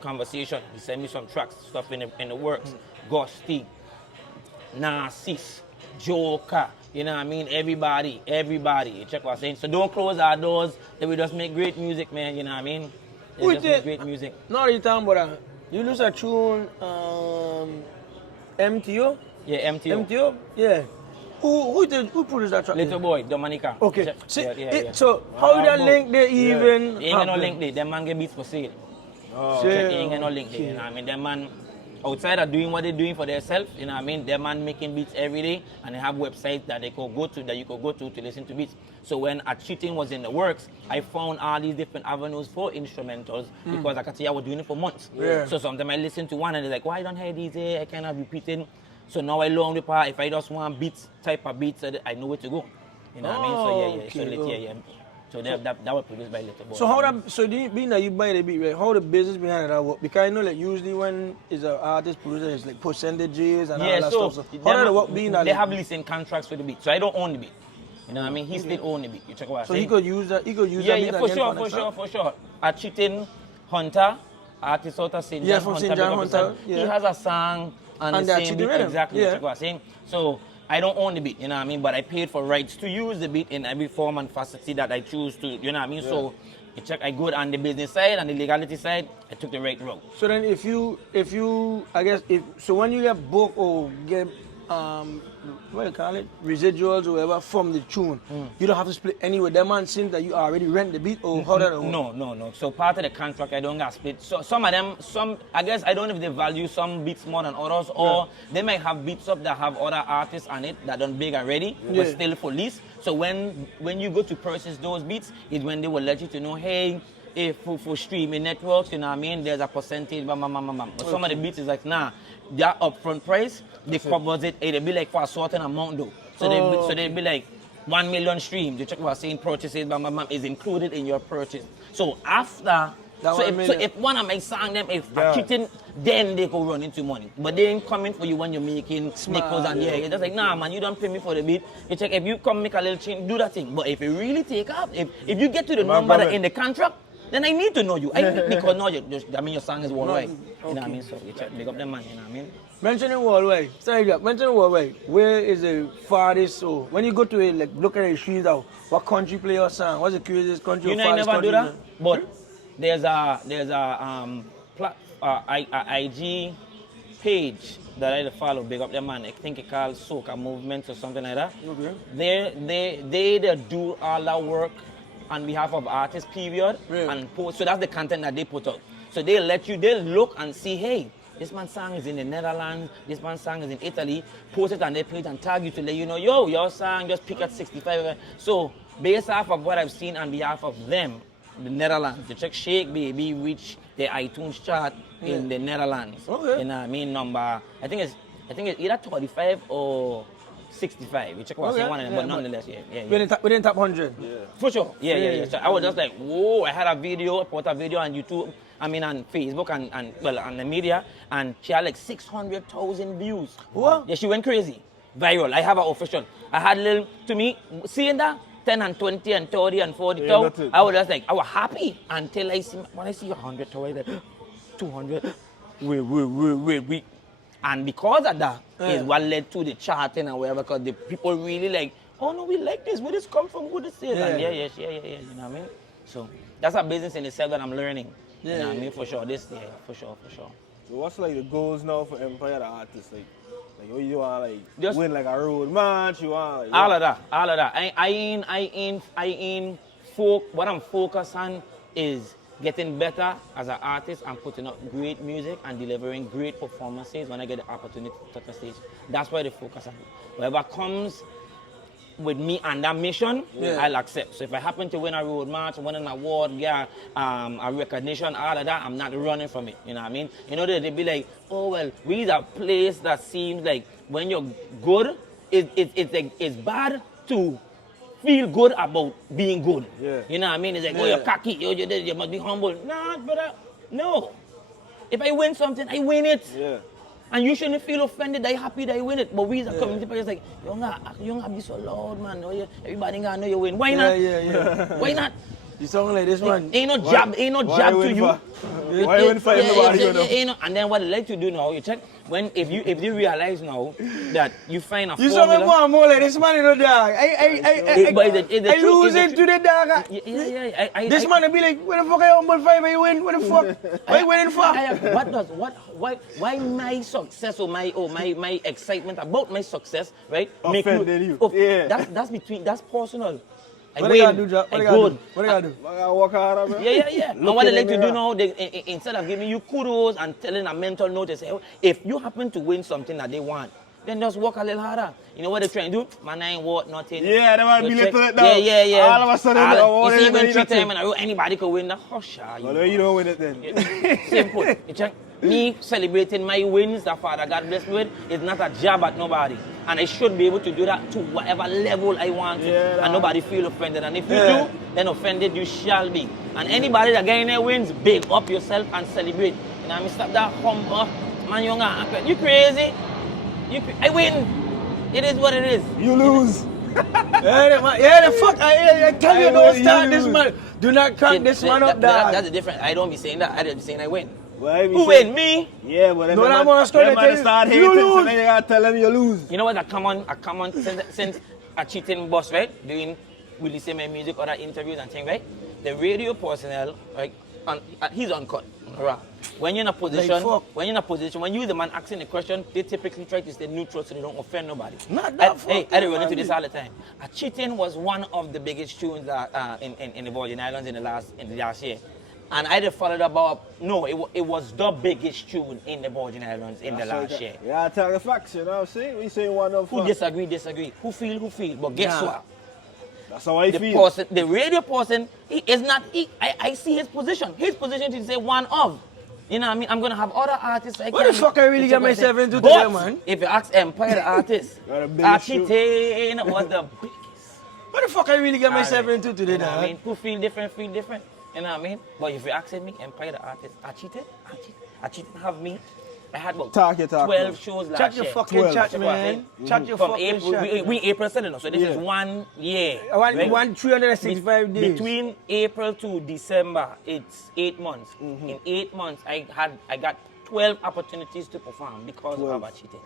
conversation. He sent me some tracks, stuff in the works. Ghosty, Narciss, Joker, you know what I mean? Everybody, you check what I'm saying? So don't close our doors. Then we just make great music, man, you know what I mean? They just make great music. Not really talking about that. You lose a tune, MTO? Yeah, MTO. MTO? Yeah. Who produced that track? Little Boy, Dominica. Okay. See, yeah. So how that link they even? They ain't got no link there. Them man get beats for sale. They ain't got no link there, you know what I mean? Them man, outside of doing what they're doing for themselves, you know what I mean? Them man making beats every day, and they have websites that they could go to, that you could go to listen to beats. So when A Cheating was in the works, I found all these different avenues for instrumentals because I could see I was doing it for months. Yeah. So sometimes I listen to one and they're like, why don't I hear these here? I cannot repeating. So now I learn the part. If I just want beats, type of beats, I know where to go. You know what I mean? So yeah. So that was produced by Little Boy. So how that? So being that you buy the beat, right? How the business behind that work? Because I know like usually when it's an artist producer, it's like percentages and all that stuff. So how that work? Being that they have leasing contracts for the beat, so I don't own the beat. You know what I mean? He still own the beat. You check what I'm saying? He could use that. He could use that. Yeah, for sure. A Cheating Hunter, artist out of St. John from Hunter. St. John Hunter. He has a song and the same beat exactly. You check what I'm saying? So I don't own the beat, you know what I mean? But I paid for rights to use the beat in every form and facility that I choose to, you know what I mean? Yeah. So you check, I go on the business side and the legality side, I took the right route. So then if you, I guess, so when you get book or get, what do you call it, residuals or whatever from the tune, you don't have to split any with them man since that you already rent the beat or how that work? No. So part of the contract, I don't got split. So some of them, I guess I don't know if they value some beats more than others, or they might have beats up that have other artists on it that done big already, but still for lease. So when you go to purchase those beats, is when they will let you to know, hey, if for streaming networks, you know what I mean, there's a percentage, But some of the beats is like, nah, that upfront price, they covers it, it'll be like for a certain amount though. So they'll be like 1 million streams. You check what I'm saying, purchases, is included in your purchase. So after, if one of my songs, them, if A Cheating, then they go run into money. But they ain't coming for you when you're making nickels and you're just like, nah man, you don't pay me for the beat. You check, if you come make a little change, do that thing. But if you really take up, if you get to the number that in the contract, then I need to know you. Because now your song is worldwide. You know what I mean? So you check, big up them man, you know what I mean? Mentioning worldwide, mentioning worldwide, where is the farthest, so when you go to it, like look at the streets out, what country play your song? What's the craziest country? You know, I never do that, but there's a IG page that I follow, big up them man. I think it called Soca Movement or something like that. Okay. They do all that work on behalf of artists, period, and post. So that's the content that they put out. So they'll look and see, hey, this man's song is in the Netherlands, this man's song is in Italy, post it on their page and tag you to let you know, yo, your song just pick at 65. So based off of what I've seen on behalf of them, the Netherlands, you check Shake Baby reach the iTunes chart in the Netherlands. Okay. You know what I mean? Number, I think it's either 25 or 65. You check what I'm saying, one of them, but nonetheless, Within top 100? Yeah. For sure. Yeah. So I was just like, whoa, I had a video, I put a video on YouTube, on Facebook and on the media, and she had like 600,000 views. What? Yeah, she went crazy. Viral. I have an official. I had little, to me, seeing that, 10 and 20 and 30 and 40, I was just like, I was happy until when I see 100,000, like, 200, wait. And because of that is what led to the charting and whatever, because the people really like, oh no, we like this, where this come from, who this is, and yeah, you know what I mean? So that's a business in itself that I'm learning. You know what I mean? For sure, for sure. So what's like the goals now for Empire the artist? Like you want like just win like a road match, you want like all of that. What I'm focused on is getting better as an artist and putting up great music and delivering great performances when I get the opportunity to touch the stage. That's where the focus on. Whatever comes with me and that mission, I'll accept. So if I happen to win a road march, win an award, get a recognition, all of that, I'm not running from it. You know what I mean? You know, they'd be like, oh well, we need a place that seems like when you're good, it's bad to feel good about being good. Yeah. You know what I mean? It's like, oh, you're cocky, you must be humble. Nah, brother, no. If I win something, I win it. Yeah. And you shouldn't feel offended that you're happy that you win it. But we as a community players like, you don't have to be so loud, man. Oh, everybody gotta know you win. Why not? Yeah. Why not? You sound like this one. Ain't no jab to you. Why you win for everybody, you know? And then what they like to do now, you check, if you realize now that you find a You sound like formula. more like this man, you know, dog. I losing to the dog. Yeah. This man will be like, where the fuck I humble five, you win? Where the fuck? Why you winning for? Why my success or my excitement about my success, right? Offended you. Yeah. That's personal. What they gotta do, Jack? What they gotta do? I gotta work harder, man. Yeah. And what they like to do now, instead of giving you kudos and telling a mental note, they say, oh, if you happen to win something that they want, then just work a little harder. You know what they're trying to do? Man, I ain't worth nothing. Yeah, they want to belittle it now. Yeah. All of a sudden, they don't want you see, when to 3 times in a row, anybody could win. Hush, well, you don't win it then. Simple. You check. Me celebrating my wins that Father God bless me with is not a jab at nobody. And I should be able to do that to whatever level I want to. And nobody feel offended. And if you do, then offended you shall be. And anybody that getting their wins, big up yourself and celebrate. You know what I mean? Stop that humble. Man, you crazy? I win. It is what it is. You lose. Yeah, the fuck. I tell you, don't start this man. Do not crank this man up, dog. That's the difference. I don't be saying that. I just be saying I win. Well, Who win? Me? Yeah, but then No, I'm gonna start start hating, so then you gotta tell them you lose. You know what? I come on since a cheating boss, right? Doing Willie say my music, other interviews and things, right? The radio personnel, right? He's uncut. Right. When you're in a position, when you the man asking the question, they typically try to stay neutral so they don't offend nobody. I run into this all the time. A cheating was one of the biggest tunes in the Virgin Islands in the last year. And I just followed about, no, it was the biggest tune in the Virgin Islands in the last year. Yeah, tell the facts, you know what I'm saying? We say one of Who disagree. Who feel. But guess what? That's how I feel. The radio person, he is not, I see his position. His position is to say one of. You know what I mean? I'm going to have other artists. What the fuck I really get myself into but today, man? If you ask Empire the artist, Architane was the biggest. What the fuck I really get myself into today, You know what I dog? mean? Who feel different. You know what I mean? But if you ask me, Empire the artist, I cheated have me. I had about 12 shows last year. Chat your fucking chat, man. Chat your fucking chat. We April 7th, so this is 1 year. One 365 days. Between April to December, it's 8 months. In 8 months, I got 12 opportunities to perform because of our cheating.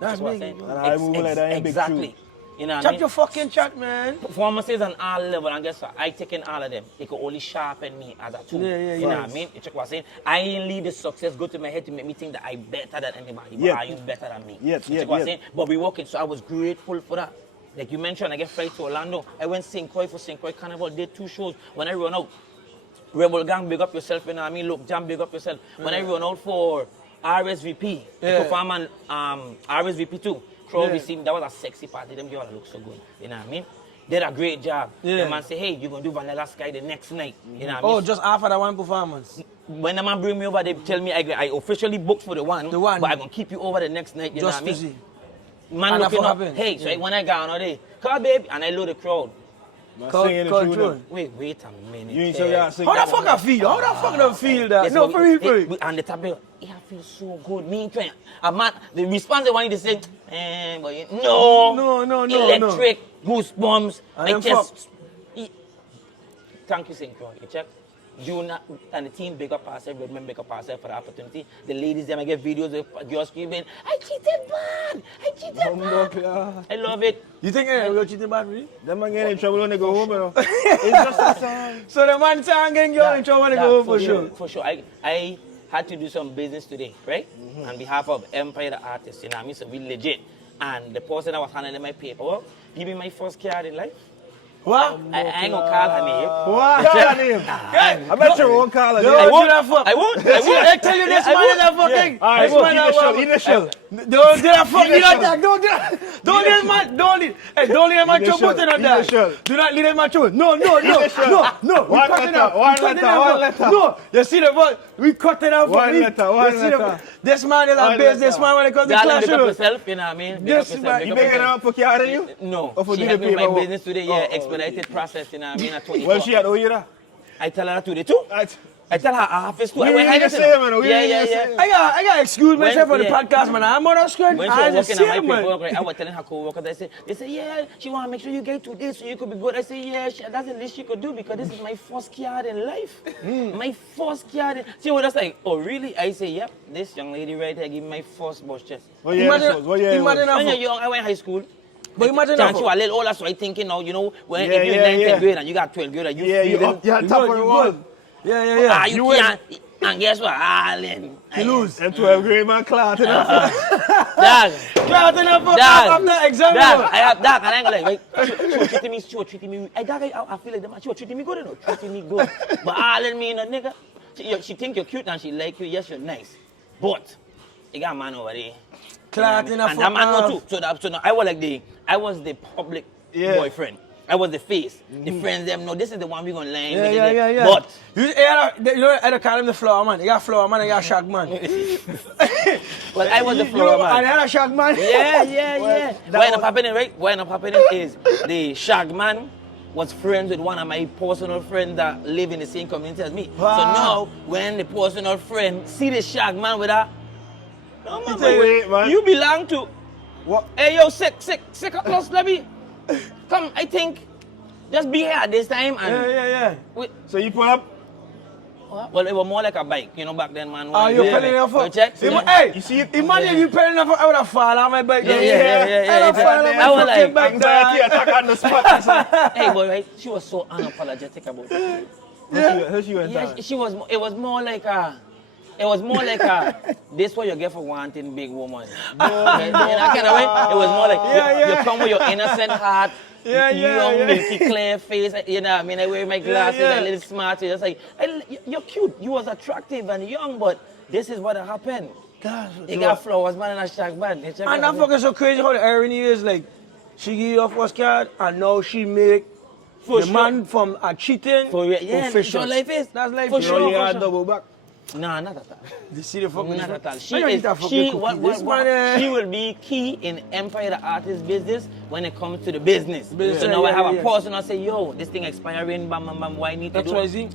That's big. And I move like that ain't exactly. big too. You know what I Chat mean? your fucking chat, man. Performances on all levels, and guess what? I taken all of them. It could only sharpen me as a tool. Yeah, you know what I mean? You check what I'm saying? I ain't leave the success go to my head to make me think that I better than anybody. But I ain't better than me. You check what I'm saying? But we working, so I was grateful for that. Like you mentioned, I get flight to Orlando. I went St. Croix for St. Croix Carnival, did 2 shows. When I run out, Rebel Gang, big up yourself, you know what I mean? Look, Jam, big up yourself. When I run out for RSVP, perform on RSVP 2. Crowd received, that was a sexy party. Them girls look so good. You know what I mean? Did a great job. The man say, hey, you're going to do Vanilla Sky the next night. You know what I mean? Oh, just after that one performance. When the man bring me over, they tell me I officially booked for the one. But I'm going to keep you over the next night. You know what I mean? See. Man and looking up. Hey, so when I got on there, come babe, and I load the crowd. Control. Wait a minute. You ain't so y'all sing. How the fuck I feel? How the fuck I feel that? No, for real. And the tablet, I feel so good. Me trying. A man, the response they want you to say, but no. Electric, goosebumps. I just. Thank you, St. Croix. You check. June and the team big up ourselves, women big up ourselves for the opportunity. The ladies, them I get videos of girls screaming, I cheated bad. I love it. You think you're cheating bad, really? Them man get in trouble when they go home, you know. It's just a song. So the man saying getting you in trouble when they go home for sure. For sure. I had to do some business today, right? On behalf of Empire the Artist, you know what I mean? So we legit. And the person that was handling my paperwork, give me my first card in life. What? I ain't gonna call her name. What? Call her name. I bet you won't call her name. I won't. I tell you this man is a fucking. Alright, eat the shell. Don't do that fucking attack. Don't do that. Don't leave man. Don't leave my man button on that. Do not leave my man. No. One letter. No. You see the vote? We cut it out for me. One letter. This man is a businessman when it comes to clash. Big up yourself, you know what I mean? This man. You making her put you you? No. She helped me with my business today, expedited process, you know what I mean? Well, she had owe you that? I tell her today too. I tell her half his story. We really the same, man. We Yeah, really yeah, the yeah. same. I got excuse myself When- for the yeah. podcast, man. I'm on a screen. When she I was just working at see my man. paperwork, right, I was telling her co-workers, they say, yeah, she want to make sure you get to this so you could be good. I say, yeah, that's the least she could do because this is my first card in life. My first card. She was just like, oh, really? I say, yep, this young lady right here gave me my first bus chest. What year Imagine- this was? What year it was? imagine When you're young, I went high school. But imagine Chance that. you a little older, so I thinking now, when Yeah, if you're in yeah, 9th yeah. grade and you got 12th grade, and you Yeah, you feeling, up, you're on You top good, of the you world. good. Yeah, yeah. you can't, and guess what? You lose. And 12th grade man clout, you know? Dad, Clout enough for Dad, after exam. Dad, I have that, and I'm like, she was treating me, I feel like the man, she was treating me good enough, treating me good. But all in me, a nigga, she think you're cute and she like you, yes, you're nice. But, you got a man over there. Clout enough And for that man know too. So now I was the public Yeah. boyfriend. I was the face. The friends them know this is the one we gonna line. Yeah. But You know, I call him the flower man. You got flower man and you got shag man. but I was the You floor know, and man. I had a shag man. Yeah. that What ended was- up happening, right? What ended up happening is the shag man was friends with one of my personal friends that live in the same community as me. Wow. So now when the personal friend see the shag man with her, no man, Wait, man. you belong to. What? Hey yo, sick plus, let me come. I think just be here at this time and Yeah. So you pull up? well, it was more like a bike, back then, man. Oh, you're Yeah. pedaling off. You check? Hey, You see it? imagine you pedaling off. I would have fallen on my bike. Yeah. I would have fallen on I was my like, fucking bike. Anxiety attack on the spot. or something. Hey, boy, right? She was so unapologetic about it. How she went Yeah, down? she was. It was more like a. This what you get for wanting big woman. In that kind of way, it was more like you come with your innocent heart, young, milky, clear face. You know what I mean? I wear my glasses, a little smart. You're just like, you're cute. You was attractive and young, but this is what happened. You got flowers, man, and a shag man. And that fucking so crazy how the irony is, like, she give you a first card and now she make For the sure. man from a cheating For real, yeah, official. that's life is. That's life. For is. You know sure. you got double back. Nah, not at all. You see the fucking Not at all. She I is. eat that fucking cookie. This man, She will be key in Empire the Artist business when it comes to the business. Business, So now I yeah, have yeah. a person that say, yo, this thing expiring, bam, bam, bam. Why I need to That's do why I it? see.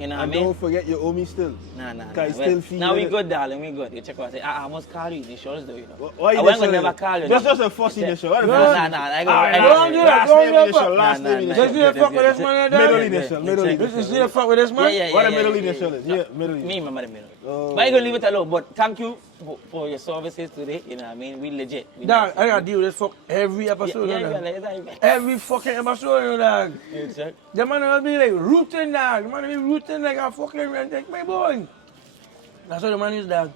You know what I And mean? don't forget you owe me still. Nah. Can you still feel Now we it? good, darling. We good. You check out. I say, I must call you. The shows do, you know. Why you I won't initial never it? call you. Just a first initial. What the Nah. first? I Don't do that. Last Don't name do that. initial. Last name You initial. see the fuck with this man? Middle there? initial. Middle You initial. see the fuck with this man? Yeah. What the middle initial is? Yeah, middle Me initial. remember the middle. Oh. But I gonna leave it alone. But thank you for your services today. You know what I mean? We legit. We Dog, nice. I gotta deal with this fuck every episode. Yeah, you know, yeah, dog. yeah. Every fucking episode, you know, dog. You check. The man will be like rooting, dog. The man will be rooting like a fucking rent. Like, my boy. That's what the man is, dog.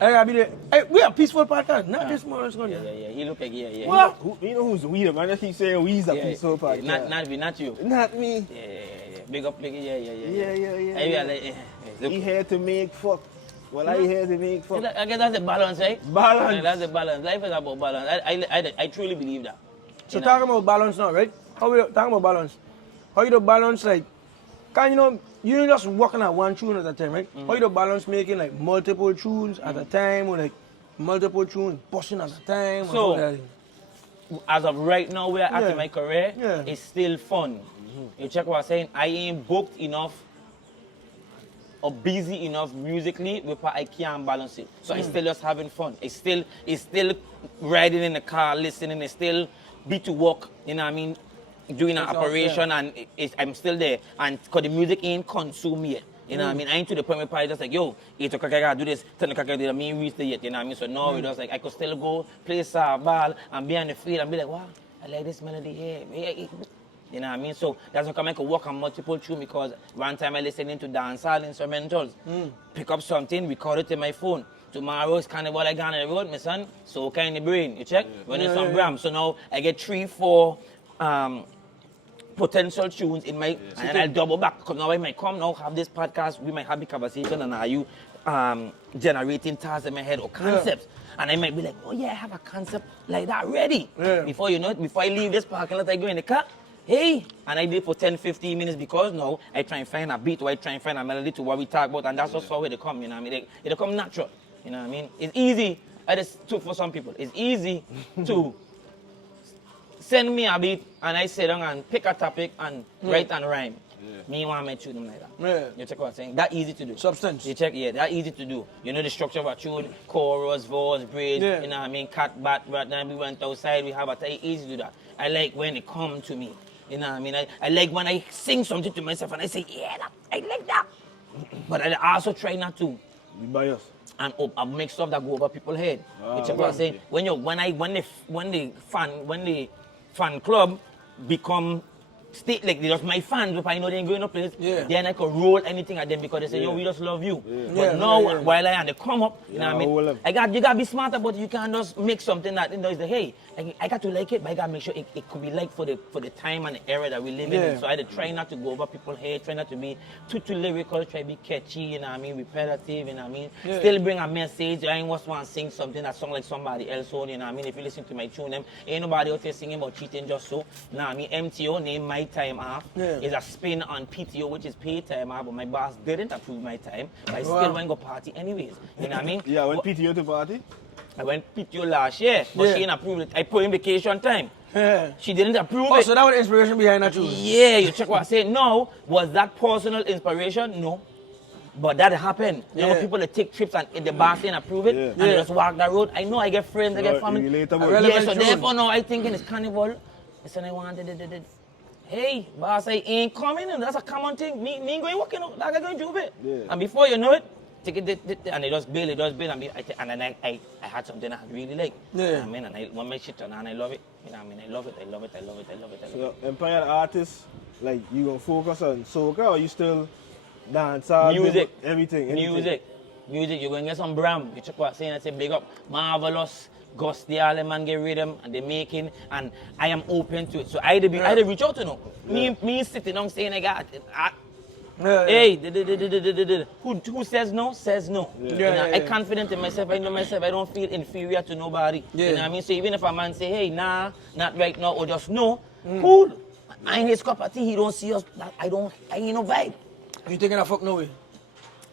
I gotta be there. Hey, we are peaceful podcast. Not this man is going Yeah. He look like yeah. What? You know who's weird, man? I keep saying we's a piece of podcast. Not you. Not me. Yeah. Big up, yeah. Yeah. Look, He here to make fuck. Well, I here to make fuck. I guess that's the balance, right? Balance. Yeah, that's the balance. Life is about balance. I truly believe that. So You know? talking about balance now, right? How we talking about balance? How you do balance like? Can you don't just working at one tune at a time, right? How you do balance making like multiple tunes at a time or like multiple tunes busting at a time? or So, something like As of right now, where I'm at Yeah. in my career, Yeah. it's still fun. You check what I'm saying? I ain't booked enough or busy enough musically before I can't balance it. So I still just having fun. It's still riding in the car, listening. It's still be to work. You know what I mean? Doing an It's all operation and I'm still there. And cause the music ain't consumed yet. You know what I mean? I ain't to the point where probably just like, yo, 8 o'clock I gotta do this, 10 o'clock I gotta do that. Me ain't reached it yet, you know what I mean? So now it's just like I could still go play ball and be on the field and be like, wow, I like this melody here. You know what I mean? So that's how come I could work on multiple tunes because one time I listening to dancehall instrumentals, pick up something, record it in my phone. Tomorrow is carnival I got on the road, my son. So kind of brain, you check? Running some gram. So now I get 3-4 potential tunes in my, and I'll double back. Because now I might come now, have this podcast, we might have the conversation, and are you generating tasks in my head or concepts? And I might be like, oh yeah, I have a concept like that ready. Yeah. Before you know it, before I leave this parking lot, I go in the car, hey, and I did it for 10-15 minutes because now I try and find a beat or I try and find a melody to what we talk about, and that's just how it come, you know what I mean? It'll come natural, you know what I mean? It's easy, I just took for some people, it's easy to send me a beat and I sit down and pick a topic and write and rhyme. Me want to tune them like that. Yeah. You check what I'm saying? That easy to do. Substance. You check, yeah, that easy to do. You know the structure of a tune, chorus, verse, bridge, Yeah. you know what I mean? Cut, bat, right now we went outside, we have a time, easy to do that. I like when it come to me. You know what I mean? I like when I sing something to myself and I say, yeah, I like that. But I also try not to. Be biased. And make stuff that go over people's head. You check what I'm saying? When the fan club become state like they just my fans, but I know they ain't going to place, then I could roll anything at them because they say, yo, we just love you. But now while I am they come up, you know what I mean? You gotta be smart about it. You can't just make something that you know is the hey, I got to like it, but I gotta make sure it could be like for the time and the era that we live in. So I had to try not to go over people's head, try not to be too lyrical, try to be catchy, you know what I mean, repetitive, you know what I mean? Still bring a message. I ain't just want to sing something that sound like somebody else own, you know what I mean? If you listen to my tune, them ain't nobody out there singing about cheating just so. You know what I mean? MTO name my time off is a spin on PTO, which is pay time off, but my boss didn't approve my time. But I still went go party anyways. You know what I mean? Yeah, I went PTO to party. I went PTO last year, but she didn't approve it. I put in vacation time. She didn't approve it. So that was the inspiration behind that tune? Yeah, you check what I say. No, was that personal inspiration? No. But that happened. You know, people that take trips and the boss didn't approve it and they just walk that road. I know I get friends, I get family. Yeah, so therefore now I thinking it's carnival. Listen, I wanted it. Hey, boss, I ain't coming and that's a common thing. Me ain't going working out. That guy going to do it. And before you know it, take it, and it does build, and then I had something I really like. I mean, and I want my shit on and I love it. You know what I mean? I love it. So, Empire artist, like, you gonna focus on soca or you still dance, music, everything? Music. You're going to get some Bram. You check what I'm saying? I say, big up, Marvelous, Gus, the Aleman get rhythm, and they're making, and I am open to it. So I had to reach out to know. Me sitting down saying, hey, who says no, says no. I'm confident in myself. I know myself. I don't feel inferior to nobody. You know what I mean? So even if a man say, hey, nah, not right now, or just no, cool. I ain't his cup of tea. He don't see us. I ain't no vibe. You taking a fuck no way?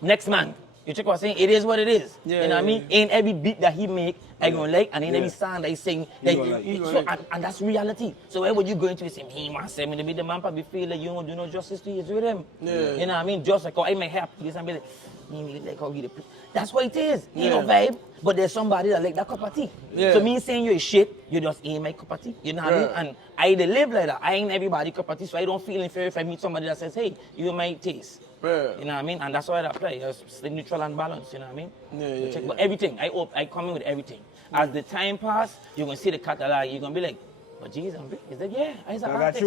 Next man. You check what I'm saying? It is what it is. You know what I mean? Ain't every beat that he make, I gonna like, and ain't every song that he sing, and that's reality. So where would you go into it saying, he must say me to be the man, probably feel like you don't do no justice to his rhythm. You know what I mean? Just like how I may have this and be like, he like how he the that's what it is. You know vibe, but there's somebody that like that cup of tea. So me saying you is shit, you just ain't my cup of tea. You know what I mean? And I live like that. I ain't everybody cup of tea, so I don't feel inferior if I meet somebody that says, hey, you're my taste. You know what I mean? And that's why I play. Just stay neutral and balanced, you know what I mean? Check, but everything, I come in with everything. As the time pass, you're going to see the catalog, you're going to be like, but geez, I'm big. Is that, yeah, he's an artist.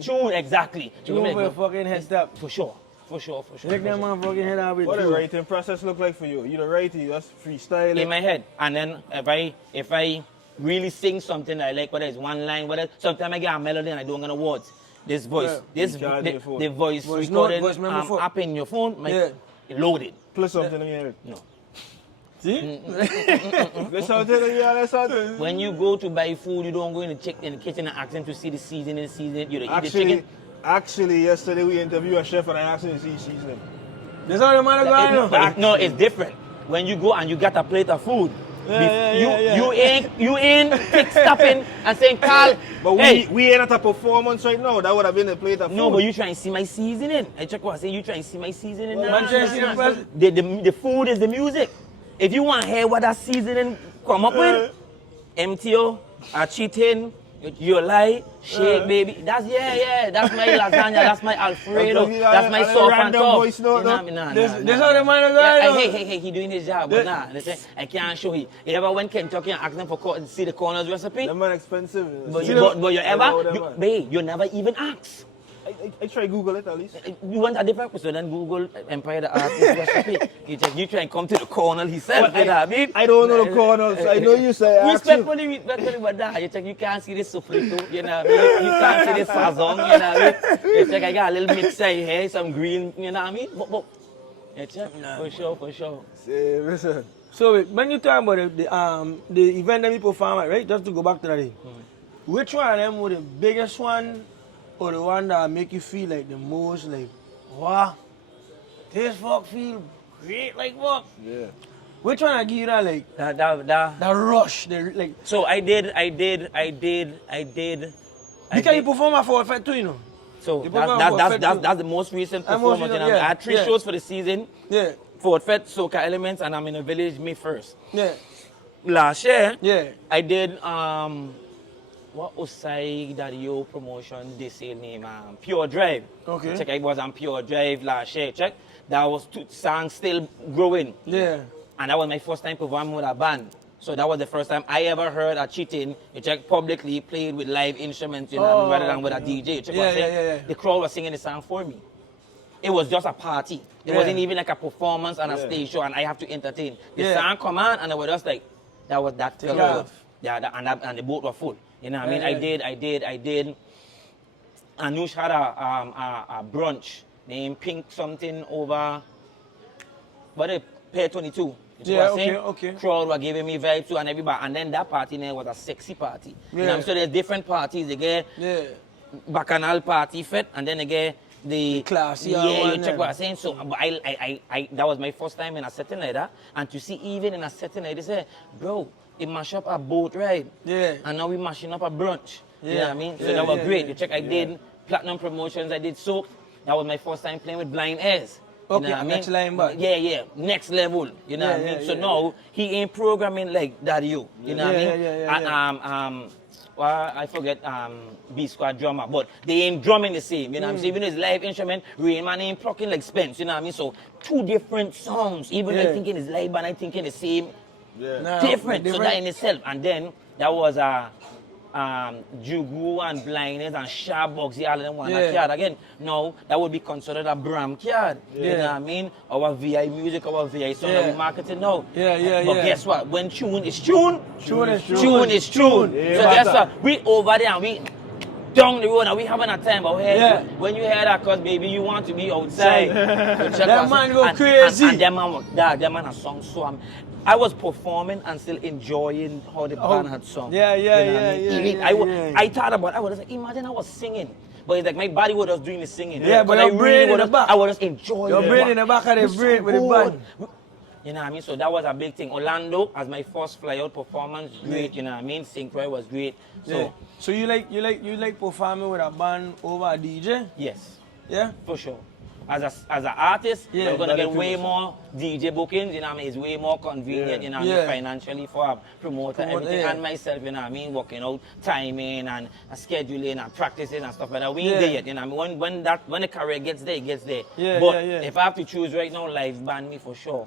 Tune, exactly. Tune for like, fucking head stop. For sure. Take that man fucking head out with what the writing process look like for you? You the writer, you just freestyle in my head. And then if I really sing something that I like, whether it's one line, whether sometimes I get a melody and I don't get awards. This voice, the voice recording app in your phone, loaded. Play something in your head. No. See? Play something in your head. When you go to buy food, you don't go in the kitchen and ask them to see the seasoning. You don't eat the chicken. Actually, yesterday we interviewed a chef and I asked him to see seasoning. That's how the man is going. No, it's different. When you go and you get a plate of food, you ain't stopping and saying, Carl, but hey, we ain't at a performance right now. That would have been a plate of food. No, but you try and see my seasoning. I check what I say. You try and see my seasoning. The food is the music. If you want to hear what that seasoning come up with, MTO, a cheating, you lie, shake, baby. That's that's my lasagna, that's my Alfredo, that's my soft and top. This how the man is going. Hey, he doing his job, but I can't show you. You ever went Kentucky and asked them for see the corners recipe? That man expensive. But you never even ask. I try Google it at least. You want a different person than Google Empire the Artist recipe. You try and come to the corner himself. I don't know the corners. I know you say respectfully, but that you can't see this sofrito. You know, you can't see this sazon. You know, you check. I got a little mixer here, some green. You know what I mean? But you check for sure. Listen. So when you talk about the event that we perform at, right? Just to go back to that, which one of them was the biggest one? Or the one that make you feel like the most like, wow, this fuck feel great like fuck. Yeah. Which one I give you that like that rush, the like. So I did. Because you perform at 4 5 too, you know. So You perform for Fed too. that's the most recent And most performance. recent, You know, yeah, I had 3 yeah. shows for the season. Yeah. Fort Fed, Soca Elements, and I'm in a village May 1st. Yeah. Last year, Yeah. I did what Osai Dario promotion they say name Pure Drive. Okay. Check, I was on Pure Drive last year. Check. That was 2 songs still growing. Yeah. And that was my first time performing with a band. So that was the first time I ever heard a cheating, you check, publicly played with live instruments, you know, rather than with a DJ. You check what I'm saying? The crowd was singing the song for me. It was just a party. It wasn't even like a performance on a stage show, and I have to entertain. The song come on, and it was just like, that was that felt good. Yeah, and the boat were full. You know what I mean? I did. Anush had a brunch named Pink something over, what a Pair 22. You see what I'm saying? Okay. Crowd were giving me vibes too, and everybody. And then that party there was a sexy party. You know what I mean? So there's different parties. They get Bacchanal party fit, and then they get the classy. Yeah, you check what I'm saying. So I that was my first time in a setting like that, and to see even in a setting like this, bro, it mash up a boat ride. Yeah. And now we mashing up a brunch. You know what I mean? So that was great. You check, I did platinum promotions. I did Soak. That was my first time playing with Blind Airs. You know what I mean? Next line back. Yeah, next level. You know what I mean? So now he ain't programming like that you. You know what I mean? Well, I forget B Squad drummer, but they ain't drumming the same. You know what I'm saying? Even his live instrument, Rain Man ain't plucking like Spence. You know what I mean? So 2 different sounds. Even I thinking his live band, I thinking the same. Different. So that in itself. And then that was Jugu and Blindness and Sharpbox, all of them want a card. Again, no, that would be considered a Bram card. You know what I mean? Our VI music, our VI song that we marketing now. But guess what? When tune is tune, tune is tune. So guess what? We over there and we down the road and we having a time. But when you hear that, cause baby, you want to be outside. That man go crazy. And that man has sung so. I was performing and still enjoying how the band had sung. I thought about it. I was like, imagine I was singing. But it's like my body was just doing the singing. Yeah, but your brain in the back. I was just enjoying your brain in the back of the brain with the band. You know what I mean? So that was a big thing. Orlando, as my first fly-out performance, great. You know what I mean? Synchro was great. So you like performing with a band over a DJ? Yes. Yeah? For sure. As an artist, you're gonna get way more DJ bookings, you know what I mean? It's way more convenient, you know what I mean, financially for a promoter, everything, and myself, you know what I mean, working out, timing and scheduling and practicing and stuff like that. We ain't there yet, you know what I mean? When the career gets there, it gets there. But if I have to choose right now, live band me for sure.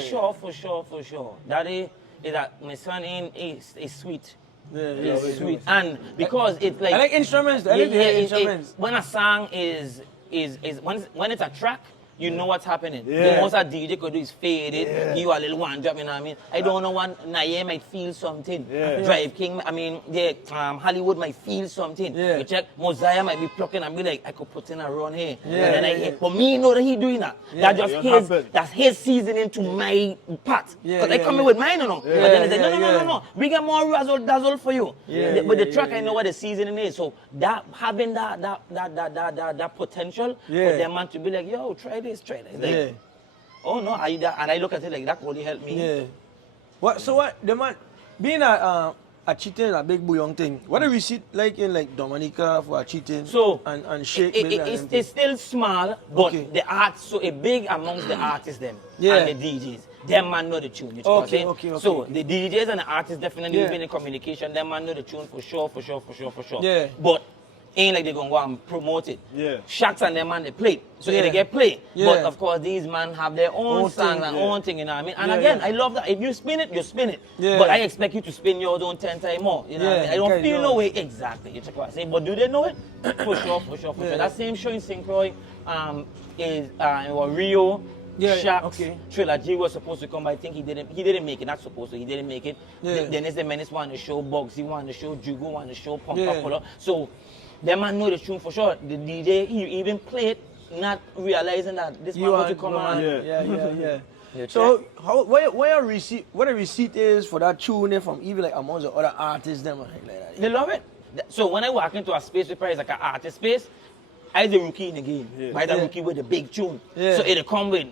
For sure. That is that my son is sweet. It's sweet. And because it's like I like instruments. I like instruments. When a song is when it's a track, you know what's happening. The most a DJ could do is fade it, you a little one drop, you know what I mean? I don't know when Naye might feel something. Drive King, Hollywood might feel something. You check, Mosiah might be plucking and be like, I could put in a run here. And then but me know that he doing that. That's his seasoning to my pot. Because I come in with mine, you know. But then they say, no. We get more razzle dazzle for you. But the track, I know what the seasoning is. So that having that potential for them man to be like, yo, try this. Like, oh no, and I look at it like that only helped me. The man being a cheating a big bouillon thing. What do we see like in like Dominica for a cheating? So and shake. It's still small, but the art so a big amongst the artists them and the DJs. Them man know the tune. Okay. So the DJs and the artists definitely been in communication. Them man know the tune for sure. Yeah. But ain't like they gonna go and promote it. Shots and them man they play. So they get play. But of course these man have their own songs and own thing, you know what I mean? And again, I love that. If you spin it, you spin it. But I expect you to spin yours own 10 times more. You know what I mean? I don't feel no way exactly. You check what I say. But do they know it? For sure. That same show in Synchro is Rio. Shaq's trilogy was supposed to come, but I think he didn't make it. Not supposed to, he didn't make it. Dennis the Menace wanted to show, Bugsy wanted to show, Jugu wanted to show, Pumpa Color. So them man know the tune for sure. The DJ, he even played, not realizing that this man was to come on. So what a receipt is for that tune from even like amongst the other artists them like that? They love it. So when I walk into a space where it's like an artist space, I the rookie in the game. By the rookie with the big tune. So it'll come with,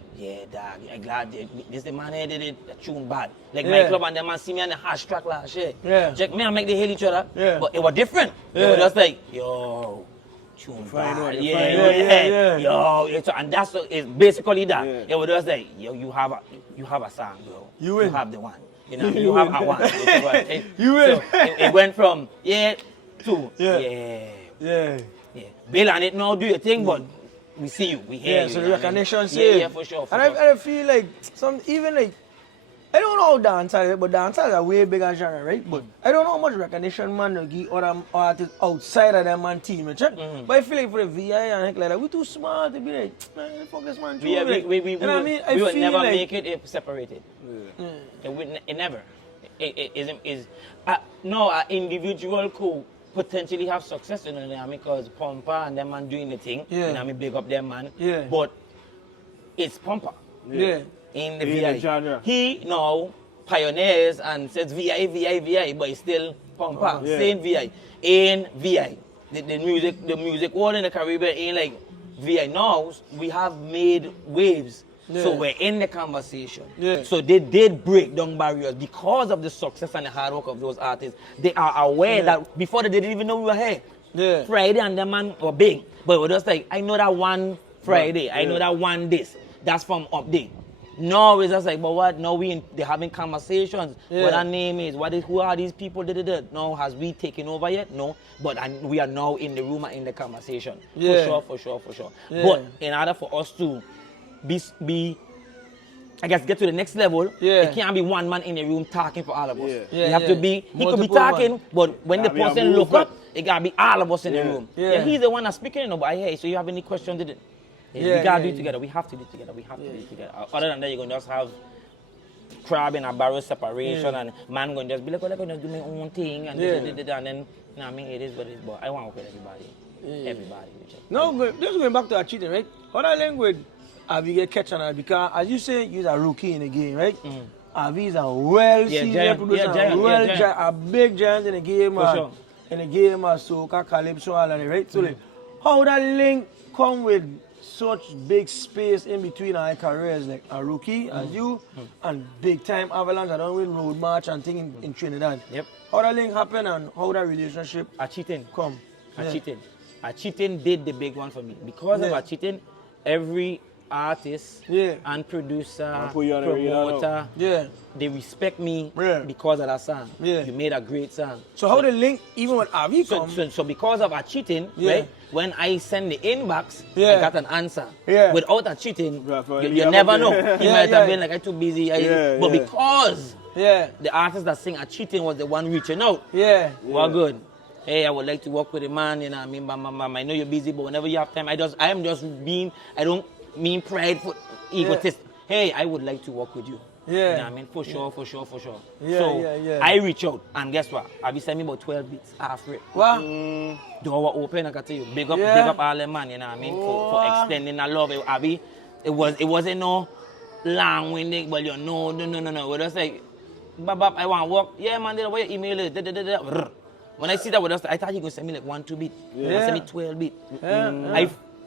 dog, I'm glad this the man here did it, the tune bad. Like my club and them man see me on the hash track last year. Check me and make they hate each other. But it was different. It was just like, yo, tune Find bad. out, Yeah. Yo, and that's it's basically that. Yeah. It was just like, yo, you have a song, bro. You win. have the one. You know, you have a one. You win. So it went from to Yeah. yeah. Bill and it now do your thing, but we see you, we hear Yeah, you. so you the know what I mean? recognition Yeah, saved. yeah, for sure. And I feel like I don't know how dancehall is, but dancehall is a way bigger genre, right? But I don't know how much recognition man will give other artists outside of their man team, you check? But I feel like for the VI and heck like that, we too smart to be like, man, fuck this man too. we you know what I mean? I we would feel never like, make it if separated. It never. It is no, an individual could potentially have success, you know what I mean? Because Pumper and them man doing the thing, you know what I mean? Big up them man. Yeah. But it's Pumper. Yeah. In the In VI. the genre. He now pioneers and says VI, but it's still Pumper. Yeah. Same VI. In VI. The music all in the Caribbean ain't like VI. Now we have made waves. So we're in the conversation. Yeah. So they did break down barriers because of the success and the hard work of those artists. They are aware that before they didn't even know we were here. Yeah. Friday and the man were big. But we're just like, I know that one Friday. I know that one this. That's from up there. No, it's just like, but what? No, they're having conversations. What our name is, who are these people? No, has we taken over yet? No, but we are now in the room and in the conversation. Yeah. For sure. Yeah. But in order for us to be I guess get to the next level, it can't be one man in the room talking for all of us. Yeah. You have to be, he could be Multiple talking, man. but when the Gotta be a person look movement. up, it gotta be all of us in the room. Yeah. He's the one that's speaking, but I hear, so you have any questions? We gotta do it together. We have to do it together. Do it together. Other than that, you're gonna just have crab in a barrel separation, and man gonna just be like, well, I'm gonna do my own thing, and and then, I mean, it is what it is. But I want to work with everybody. Everybody. No, but just going back to our cheating, right? Other language, Avi get catch on that because, as you say, you're a rookie in the game, right? Avi is a well-seasoned giant. producer, Giant. a big giant in the game, For sure. in the game of soca, calypso, all of that, right? So, like, how that link come with such big space in between our careers, like a rookie as you, and big-time Avalanche, I don't win road march and thing in Trinidad. Yep. How that link happen and how that relationship A cheating. come? A cheating did the big one for me. Because of a cheating, every artist and producer, I'll put you on the radar promoter, Yeah. they respect me Yeah. because of that song. Yeah. You made a great song. So how the link, even when Avi come? So because of a cheating, right? When I send the inbox, Yeah. I got an answer. Yeah. Without a cheating, Right, for- you yeah, never okay. know. He Yeah, might yeah. have been like, I'm too busy. But because Yeah. the artist that sing a cheating was the one reaching out, Yeah. well, good. Hey, I would like to work with a man, you know what I mean? Bam, bam, bam. I know you're busy, but whenever you have time, I don't mean prideful, egotist. Hey, I would like to work with you. Yeah. You know what I mean? For sure. Yeah, So, yeah. I reach out, and guess what? I'll be sending me about 12 beats after it. What? Door were open, I can tell you. Big up all them man, you know what I mean? For Wow. extending that love. It wasn't no long-winded, but no. We're just like, bab, I want to work. Yeah, man, what your email is? When I see that, I thought he was going to send me like 1-2 beats. He sent me 12 beats.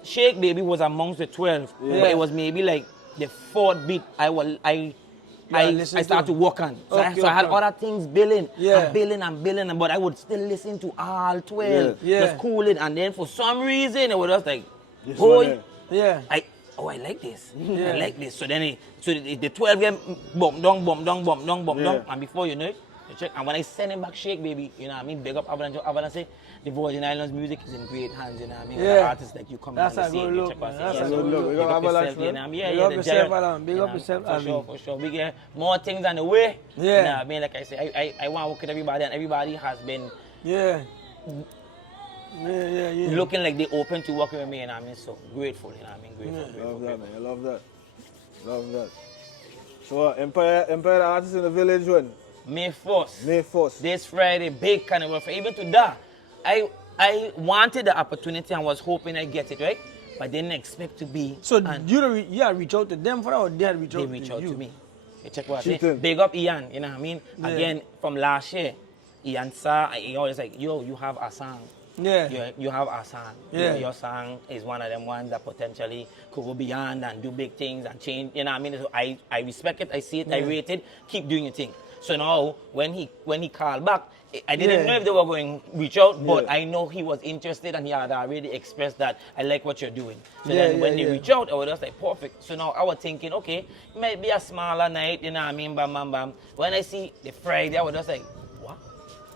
Shake Baby was amongst the 12, but it was maybe like the 4th beat I started to work on. So, I had other things billing, and billing, but I would still listen to all 12. Just cool it, and then for some reason, it was just like, boy, I like this. I like this. So then the 12 game bump down, and before you know it, you check. And when I send him back Shake Baby, you know what I mean? Big up Avalanche say, the Virgin Islands music is in great hands, you know what I mean? With the artists like you come That's and a see, good you look, check man. us, That's yeah. a good look. Big up Avalanche, yourself, you know what I mean? Yeah, Big up the yourself, giant. Alan. Big You up know, yourself, for Avi. sure. We get more things on the way. Yeah. You know what I mean? Like I say, I want to work with everybody, and everybody has been Yeah. looking like they open to working with me, and I mean, so grateful, you know what I mean? Grateful. Love that, man. I love that. So, Empire the Artist in the Village when? May 1st. May 1st. This Friday, big carnival. Even to that, I wanted the opportunity and was hoping I get it, right? But didn't expect to be. So and you reach out to them for that, or they had reach out they to reach out you? to me. You check what I Cheating. say. Big up Ian, you know what I mean? Yeah. Again, from last year, Ian saw, he always like, yo, you have a song Yeah. You have a song. Yeah. Your song is one of them ones that potentially could go beyond and do big things and change. You know what I mean? So I respect it. I see it. I rate it. Keep doing your thing. So now when he called back, I didn't know if they were going to reach out, but I know he was interested and he had already expressed that I like what you're doing. So then when they reach out, I was just like, perfect. So now I was thinking, okay, it might be a smaller night, you know what I mean, bam, bam, bam. When I see the Friday, I was just like, what?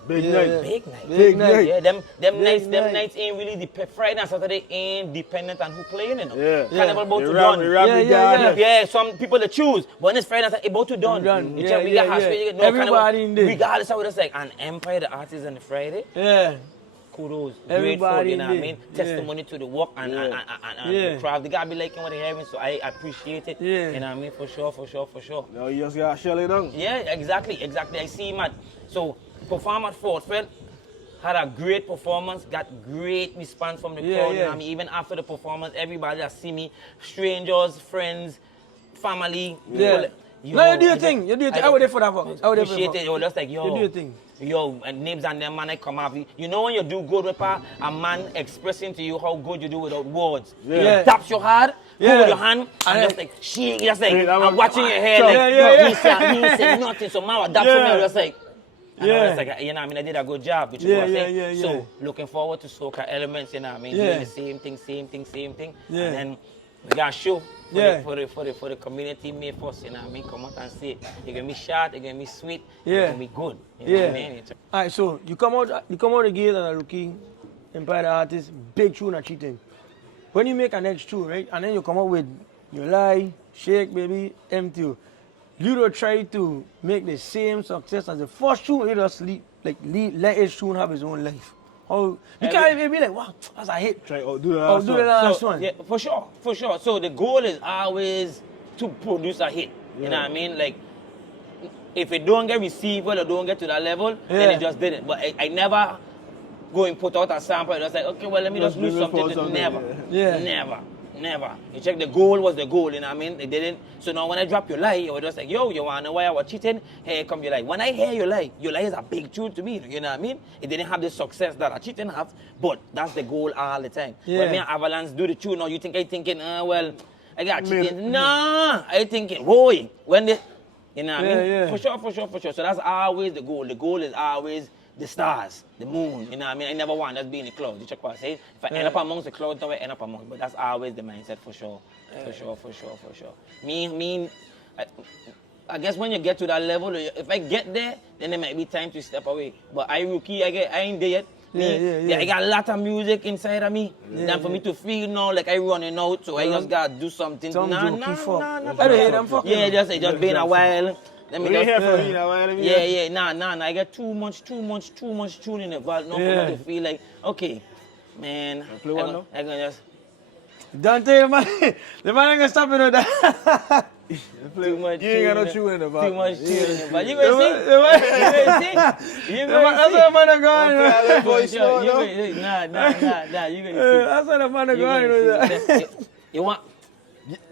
Big night. Big night. Big night. Yeah, them nights ain't really Friday and Saturday ain't dependent on who playing, you know. Yeah. Carnival about to The done. rap Some people they choose, but when it's Friday and Saturday, about to done. You check, we got house, we get no Everybody in there. regardless of what it's like. And Empire, the artist on the Friday, Yeah. kudos. Everybody Grateful, you know what I in mean? there. Testimony to the work and the craft. They gotta be liking what they're hearing, so I appreciate it. Yeah. You know what I mean? For sure. No, you just got to shell it down. Yeah, exactly. I see, man. So, perform at Fort Fred, had a great performance, got great response from the crowd. You know what I mean? Even after the performance, everybody that see me, strangers, friends, family. Yeah. People, No, you do your thing. You do your thing. I was there for that. I was there for appreciate it. that. Yo, just like, yo. You do your thing. Yo, and Nibs and them, man, I come up. You know when you do good with a man expressing to you how good you do without words. Yeah. He taps your heart, Yeah. with your hand, and And just like, shake, just like, Yeah, I'm watching your hair, so- like, Yeah. he said nothing, so man, that's Yeah. for me, I was just like, and I was Yeah. like, you know what I mean, I did a good job, which is Yeah, what I'm saying. yeah. So, looking forward to Soca Elements, you know what I mean, Yeah. doing the same thing, Yeah. and then we got a show. Yeah. For the community made first, you know what I mean? Come out and see it. You're gonna be short, you're gonna be sweet, Yeah. you're gonna be good. You know Yeah. what I mean? Alright, so you come out the gate as a rookie, Empire the artist, big tune and cheating. When you make a next tune, right, and then you come out with You Lie, Shake Baby, Empty You don't try to make the same success as the first tune, you just let each tune have its own life. How you can't even be like, wow, that's a hit. Try to do the Oh, last do one. the last So, one. yeah, for sure. So the goal is always to produce a hit. You know what I mean? Like, if it don't get received well or don't get to that level, then Yeah. it just didn't. But I never go and put out a sample and just like, okay, well, let me just Just lose bring it something. forward Never. something, yeah. Never. You check the goal was the goal, you know what I mean? It didn't. So now when I drop Your Lie, it was just like, yo, you wanna know why I was cheating? Here come Your Lie. When I hear Your Lie is a big tune to me, you know what I mean? It didn't have the success that a cheating have, but that's the goal all the time. Yeah. When me and Avalanche do the tune, now you think I thinking, well, I got cheating. Nah, I thinking, boy, when the, you know what I mean? Yeah. For sure. So that's always the goal. The goal is always the stars, the moon, you know what I mean? I never want to be in the clouds. You check what I say? If I end up amongst the clouds, then I end up amongst. But that's always the mindset for sure. For sure. I guess when you get to that level, if I get there, then it might be time to step away. But I rookie, I ain't there yet. Yeah. I got a lot of music inside of me. Then for me to feel now like I running out, so I just gotta do something. Some Nah. I don't hear them fucking. Yeah, just been a while. Let me We ain't just here for you know what I mean? yeah, nah. I got too much tune in the vault. Now for Yeah. me to feel like, okay, man. play one now? I gonna just Don't tell the man ain't gonna stop it with that. too much. You ain't got no tune tune in the Too vault. much tune in the vault. You The gonna man- see? the man- You That's what the man are going. Play a little voice You now, no? gonna nah. You gonna That's what the man are see. You going gonna with see. that. You want?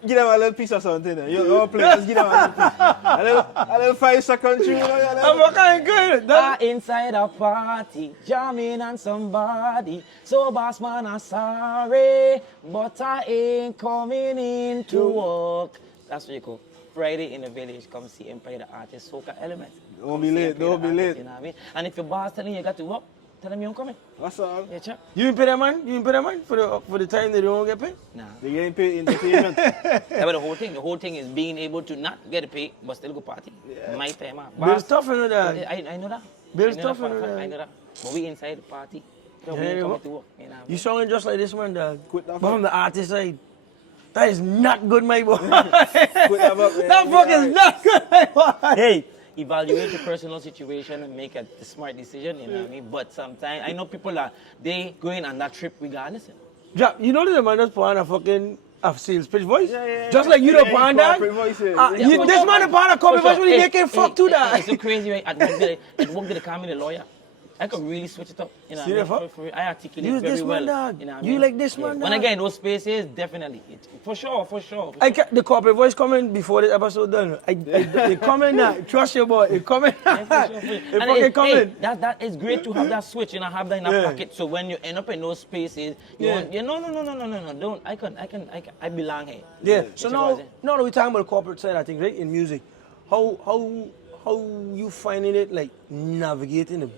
Give them a little piece of something. You don't play. Just give them a little piece. A little 5-second tune. I'm kind good. That- Inside a party, jamming on somebody. So boss man, I'm sorry, but I ain't coming in to work. That's what you call Friday in the village. Come see Empire the artist, Soca Elements. Don't be late. Don't be late. You know what I mean? And if your boss telling you got to work, tell him you don't come in. That's all. Yeah, check. You ain't pay that man? You ain't pay that man for the time they don't get paid? Nah. They ain't pay entertainment. That's the whole thing is being able to not get a pay, but still go party. My time out. Bill stuff in that. I know that. Bill I know stuff that for a in fact. that. I know that. But we inside the party. So we Yeah, ain't you coming what? to work. You know what I mean? You sounding just like this man, dog. Quit that But from the artist side. That is not good, my boy. Quit that fuck, man. That fuck is not good, my boy. Hey, evaluate your personal situation and make a smart decision, you know what I mean? But sometimes, I know people they going on that trip regardless. Drop. You know the man just put on a fucking sales pitch voice? Yeah. Just like you don't put on that. corporate voice, yeah. Yeah, This man put on a corporate voice when he Hey, making fuck to that. It's so crazy, right? At work, they call me the lawyer. I could really switch it up. You know, Serious, what I mean? For real. I articulate Use very this well. man, dog. You know what I You mean? like this man, When I dog. get in those spaces, definitely. For sure. The corporate voice coming before the episode done. It coming now. Trust your boy. It coming. Yeah, for sure. It And fucking coming. that is great to have that switch, you know, have that in a Yeah. pocket. So when you end up in those spaces, Yeah. no, don't. I belong here. Yeah. So It's now about it. we're talking about the corporate side, I think, right? In music, how you finding it like navigating the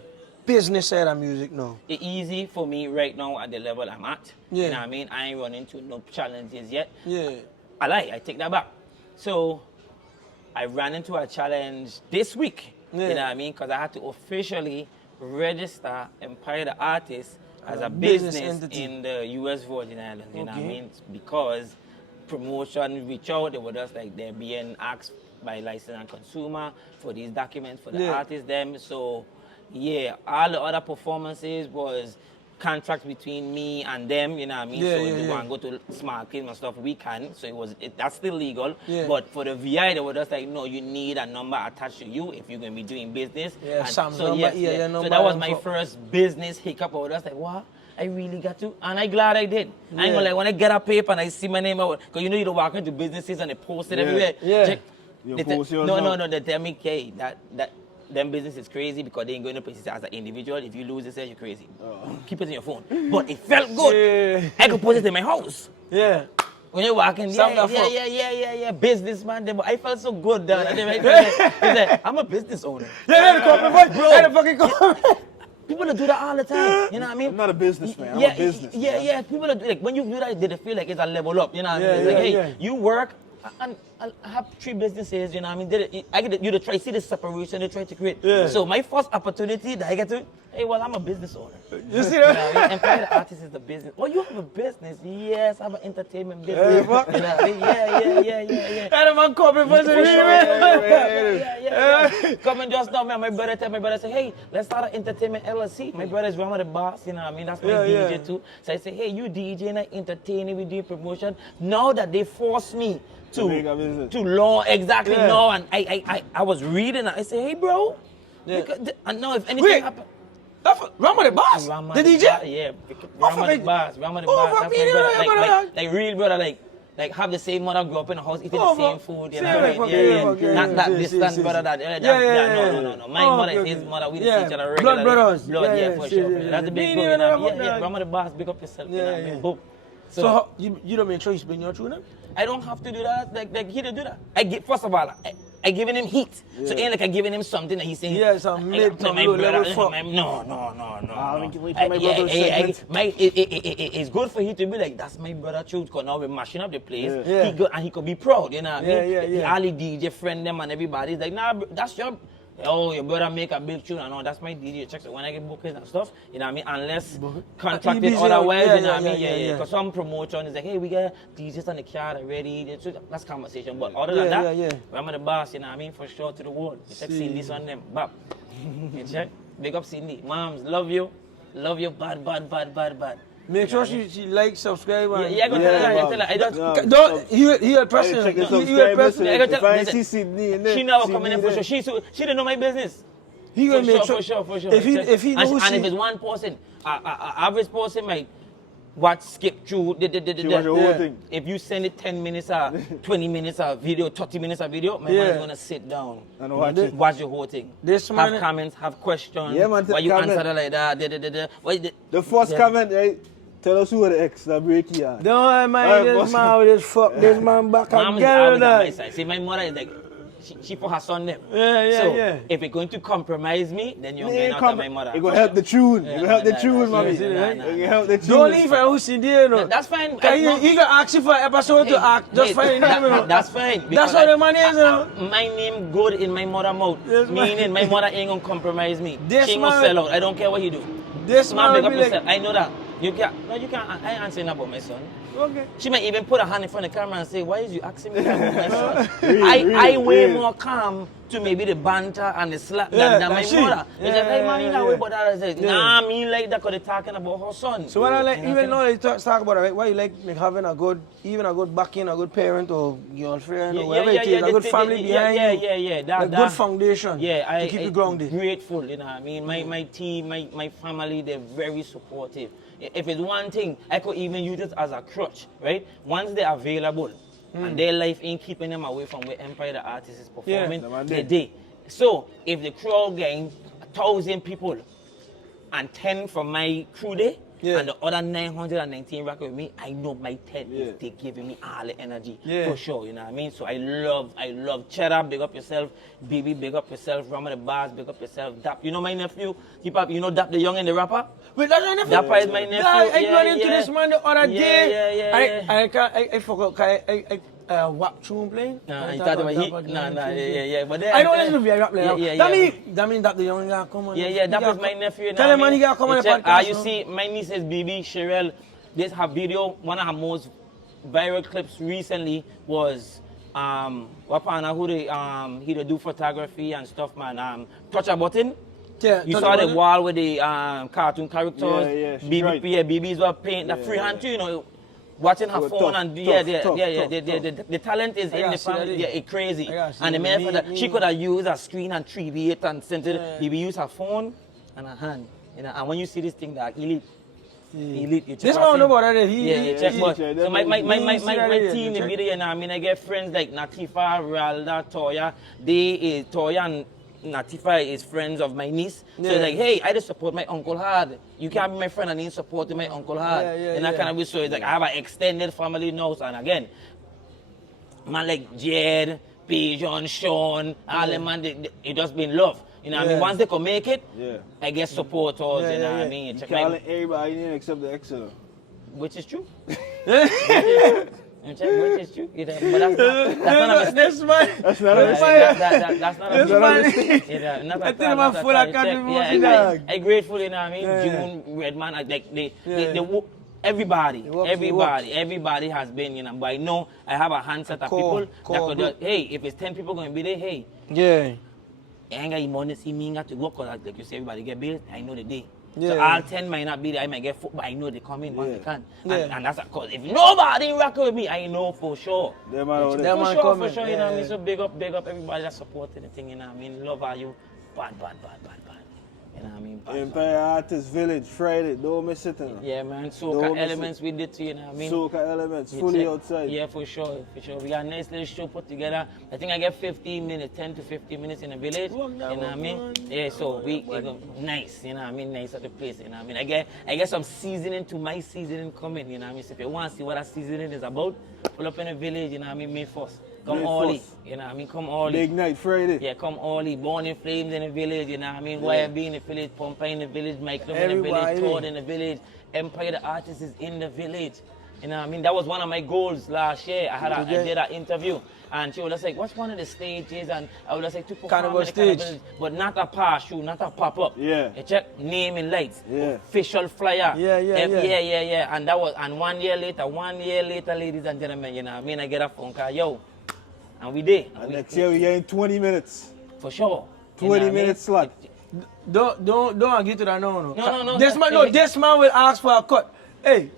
business side of music now? It's easy for me right now at the level I'm at. Yeah. You know what I mean? I ain't run into no challenges yet. Yeah. I take that back. So I ran into a challenge this week. Yeah. You know what I mean? Because I had to officially register Empire the Artist as a business business entity. in the US Virgin Islands. You know what I Okay. mean? Because promotion reach out, they were just like they're being asked by license and consumer for these documents for the Yeah. artists them. So yeah, all the other performances was contracts between me and them, you know what I mean? Yeah, so yeah, if they yeah. want to go to small claims and stuff, we can. So that's still legal. Yeah. But for the VI, they were just like, no, you need a number attached to you if you're going to be doing business. Yeah, And Sam's so, number, yes, yeah, your So number that was and my for- first business hiccup. I was just like, what? I really got to? And I'm glad I did. I ain't Yeah. gonna like, when I get a paper and I see my name out, because you know you don't walk into businesses and they post it Yeah. everywhere. Yeah. Check. You They post yours no, now? they tell me, hey, that them business is crazy because they ain't going to places as an individual. If you lose it, you're crazy. Keep it in your phone. But it felt good. Yeah. I could put it in my house. Yeah. When you're walking, Sound yeah, that fuck. yeah, businessman. I felt so good, dog. And they said, I'm a business owner. Yeah, the corporate voice, bro. Yeah, the fucking corporate. People that do that all the time. You know what I mean? I'm not a businessman. Yeah, I'm a business. yeah. People that do, like when you do that, they feel like it's a level up. You know what I Yeah, mean? It's like, yeah, hey, yeah. you work. And I have 3 businesses, you know what I mean? I get you to try see the separation they try to create. Yeah. So my first opportunity that I get to, hey, well, I'm a business owner. You see You know that? what I mean? Empire the Artist is the business. Oh, you have a business? Yes, I have an entertainment business. fuck. You know what I mean? Yeah. That the man corporate voice. For sure. Yeah. Yeah. Coming just now, man. My brother say, hey, let's start an entertainment LLC. My brother is one of the boss, you know what I mean? That's my Yeah, DJ yeah. too. So I say, hey, you DJ and I entertaining, we do promotion. Now that they force me To make a business. to law exactly Yeah. now, and I was reading, I say, hey, bro, Yeah. and now if anything Wait. happen. Rama the boss? Rama The DJ? Boss, yeah, Rama the fuck boss, Rama the Oh, boss. fuck That's me, my brother. brother. Like real brother, like have the same mother, grew up in a house, eating Oh, the same fuck. food, you Same, know what I fuck, mean? yeah, Yeah, fuck, yeah, not that yeah, distant yeah, brother, yeah. no. My Oh, mother okay, is his okay. mother, we Yeah, see each other blood regularly. brothers. Blood, Yeah, yeah, yeah, for yeah, sure. yeah. That's the big Me bro, neither, you know? fuck Yeah, that. Rama the boss, big up yourself, you know what I Yeah, mean? yeah. Boom. So how, you don't make sure you spin your tune? I don't have to do that. Like he didn't do that. First of all, I giving him heat. So it ain't like I giving him something that he's saying. Yeah, some mid to my low brother. level fuck. No. wait till my brother's segment. It's good for him to be like, that's my brother truth, because now we're mashing up the place. Yeah. And he could be proud, you know what I mean? Yeah. All the DJ friend them and everybody's like, nah, that's your. Oh, your brother make a big tune and all. That's my DJ check. So when I get bookings and stuff, you know what I mean? Unless contracted busy, otherwise, yeah, you know what I mean? yeah. Yeah. Because some promotion is like, hey, we got DJs on the car already. So that's conversation. But other than that, yeah. I'm the boss, you know what I mean? For sure to the world. You check Cindy on them. Bap. You check? Big up Cindy. Moms, love you. Love you. Bad. Make sure she like, subscribe. And Yeah, I gotta tell her. I just. Yeah. Don't hear pressing. Check You the hear subscribe pressing. listen. I gotta If I tell- see Sydney in there, She never Sydney coming in for there. sure. She didn't know my business. He gonna make For sure. sure. If he and, knows and if she. it's one person, average person might watch, skip through. She watch the whole Yeah. thing. If you send it 10 minutes or 20 minutes of video, 30 minutes of video, my man Yeah. is gonna sit down And watch it. watch the whole thing. This have man- comments, have questions. Yeah, man, Why you comment. answer it like that? Why the, The first Yeah. comment, right? Tell us who are the ex that break here. Don't mind Alright, this boss. man with this fuck. This man back Mom is again always with on my that. side. See, my mother is like, she for her son them. Yeah, So yeah. if it's going to compromise me, then you're It getting ain't out of my mother. It gonna help the tune. Yeah, It gonna help the nah, tune, nah, mommy. nah, It nah, gonna nah. help the tune. Don't leave her who's in there, no. That's fine. He gonna ask you for an episode to act. Just find him, you know. That's fine. That's because how the man is, you know. My name good in my mother mouth. Yes, man. Meaning my mother ain't gonna compromise me. This She ain't gonna man- sell out. I don't care what you do. This Man, man big will up be like, yourself. I know that. You can't. No, you can't. I ain't answering about my son. Okay. She might even put her hand in front of the camera and say, "Why is you asking me about my son?" Really, I way really. more calm to maybe the banter and the slap Yeah, than my like she. mother. Yeah, It's like, hey man, you yeah, know yeah. about that. I say, Yeah. nah, me like that because they're talking about her son. So when I like, You know even what though they talk about it, right? Why you like having a good, even a good backing, a good parent or girlfriend or whatever it is, a good family behind you, That, a good foundation Yeah, to keep you grounded. Grateful, you know what I mean? My team, my family, they're very supportive. If it's one thing, I could even use it as a crutch, right? Once they're available and their life ain't keeping them away from where Empire the Artist is performing, Yeah. they day. So if the crowd getting 1,000 people and 10 from my crew there, Yeah. and the other 919 rock with me, I know my 10 Yeah. is they giving me all the energy Yeah. for sure, you know what I mean? So I love Cheddar, big up yourself, Baby, big up yourself, Rama the Bars, big up yourself, Dap, you know my nephew, you know Dap the Young and the rapper? Wait, that's your nephew? Dapper is my nephew. I ran into this man the other day. Yeah. I forgot, WAP tune playing. Nah, you thought about heat? Nah, yeah. But then, I don't listen to VR rap Yeah, player. yeah. That mean that the young guy come on. Yeah, that was my nephew. You know Tell what him I man, mean? he gotta come on the check, podcast. You no? see, my niece is BB, Sherelle. This her video, one of her most viral clips recently was Wapana who they do photography and stuff, man. Touch a button. Yeah, You touch saw a the button. wall with the cartoon characters. Yeah, she BB, right. yeah, BB's were paint the freehand too, you know. Watching her Oh, phone tough, and tough. the talent is in gotta the see that, family. Yeah, it's crazy. I gotta see And the that. man for that, Me- she could have used a screen and 3D it and sent it. Yeah. BB used her phone and her hand. You know, and when you see this thing that elite, you check This out man him. know about that. Yeah, check. But, check. so my He- team, the check. media, you know, I mean, I get friends like Natifa, Ralda, Toya. Toya and Natifa is friends of my niece. So Yeah. it's like, hey, I just support my uncle hard. You can't be my friend and ain't supporting my uncle hard. Yeah, And that yeah. kind of way. So it's like I have an extended family now. And again, man like Jed, Pigeon, Sean, all them man, it just been love. You know what I mean? Yeah. Once they can make it, Yeah. I get support Yeah, you know what yeah. I mean? You Check calling everybody in except the excellent. which is true. Which is true. You know, but that's not a mistake. This man. That's not a That's mistake. not a This mistake. man. Yeah, not I at tell all, him not I'm at full all. of controversy, Yeah, dog. I grateful, you know what I mean? Yeah. June, Redman, like Yeah. everybody, works, everybody has been, you know, but I know I have a handset of Core people that could group. just, hey, if it's 10 people going to be there, hey, Yeah. I ain't got money see me got to work or like you say everybody get bills, I know the day. So Yeah. all 10 might not be there, I might get food, but I know they come in once Yeah. they can. Yeah. And that's because if nobody rock with me, I know for sure. Them man out Them there. man For coming, sure, you know what I mean? yeah. So big up everybody that supporting the thing, you know what I mean? Love how you, bad. You know what I mean? Bad. Empire Artist Village, Friday, don't miss it. Yeah, man. Don't Soca miss elements we did too, you know what I mean? Soca Elements, You fully check. outside. Yeah, for sure. We got a nice little show put together. I think I get 15 minutes, 10 to 15 minutes in the village. You know what I mean? Yeah, so we go nice, you know what I mean? Nice at the place, you know what I mean? I get some seasoning to my seasoning coming, you know what I mean? So if you want to see what that seasoning is about, pull up in the village, you know what I mean? May 1st. Come May early, 1st. you know what I mean? Come early. Big night, Friday. Yeah, come early. Born in Flames in the village, you know what I mean? YB in the village, Pompa in the village, Mike Love in the village, Everybody. Todd in the village, Empire the Artist is in the village. You know what I mean? That was one of my goals last year. I did an interview and she was just like, what's one of the stages? And I was just like, to perform Carnival in the Carnival, stage. but not a pass shoe, not a pop-up. Yeah. You check naming lights, Yeah. official flyer. Yeah. And that was, and 1 year later, ladies and gentlemen, you know what I mean? I get a phone call, yo, and we did. And next year we get in 20 minutes. For sure. 20 minutes slot. Don't agree to that, no. No. This man will ask for a cut. Hey,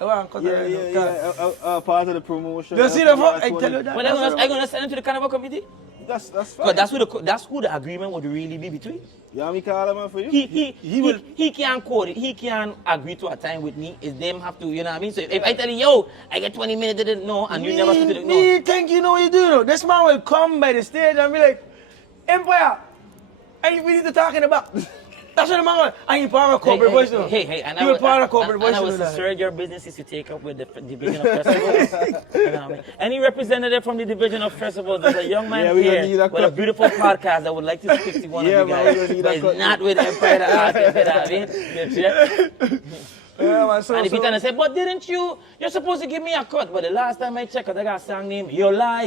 I want a cut. Yeah. Part of the promotion. You see the fuck? I tell you that. But I'm gonna send it to the Carnival committee. That's fine. Because that's who the agreement would really be between. You want me to call him out for you? He can't quote it. He can't agree to a time with me. It's them have to, you know what I mean? So if I tell you, yo, I get 20 minutes, they didn't know, and you never speak to the Me think you know what you do, though. This man will come by the stage and be like, Empire, we need to talking about. That's what the man wants. And you part of corporate voice, though. Hey, and you part of corporate voice, and I was though. sir, your business is to take up with the division of festivals. You know what I mean? Any representative from the division of festivals, there's a young man Yeah, we gonna need here a with a cut. beautiful podcast that would like to speak to one Yeah, of you man, we guys. gonna need But a it's cut. not with Empire the Artist, you know what I mean? You check? Yeah, man, And if he trying to say, but didn't you? You're supposed to give me a cut. But the last time I checked, I got a song named You Lie.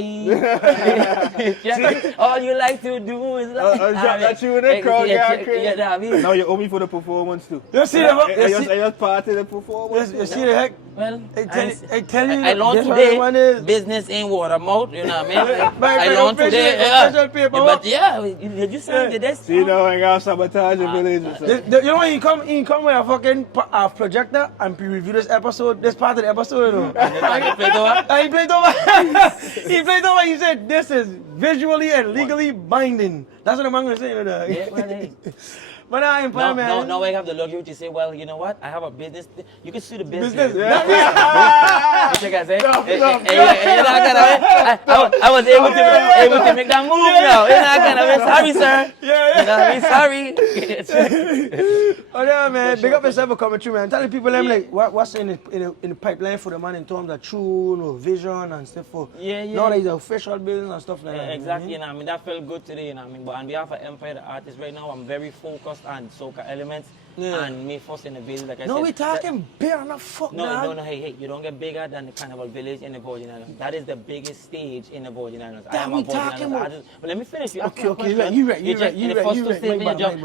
Yeah, all you like to do is lie. Drop that you in the crowd, Yeah, that I mean. Now you owe me for the performance too. You see the I just part of the performance. you see the heck? Well, I tell you, I learned this what the one today, is. business ain't water mouth, you know what I mean? By I learned official- today, official paper, but yeah, did you say this? See now I got sabotage the village. You know when he come with a fucking projector and review this episode, this part of the episode, you know. And you played over? And he played over. He played over. He said, "This is visually and legally binding." That's what I'm gonna say, you know. Yeah, well, hey. But I ain't No, man. no, I have the luxury to say, well, you know what? I have a business. You can sue the business. Business. You think I say? I was able to make that move now. You're not gonna sorry, sir. Yeah. You know what I mean? Sorry. Oh yeah, man. Big up yourself for coming through, man. Tell the people them like what's in the pipeline for the man in terms of tune or vision and stuff for. Yeah. Now that it's official business and stuff like that. Exactly, you know what I mean? That felt good today, you know what I mean? But on behalf of Empire the Artist right now, I'm very focused on soca elements and me first in the village, like I said. No, we talking beer, not fuck, No, hey, you don't get bigger than the Carnival Village in the Virgin Islands. That is the biggest stage in the Virgin Islands. I am a we Virgin talking Islands about. artist. But let me finish. You Okay, you right.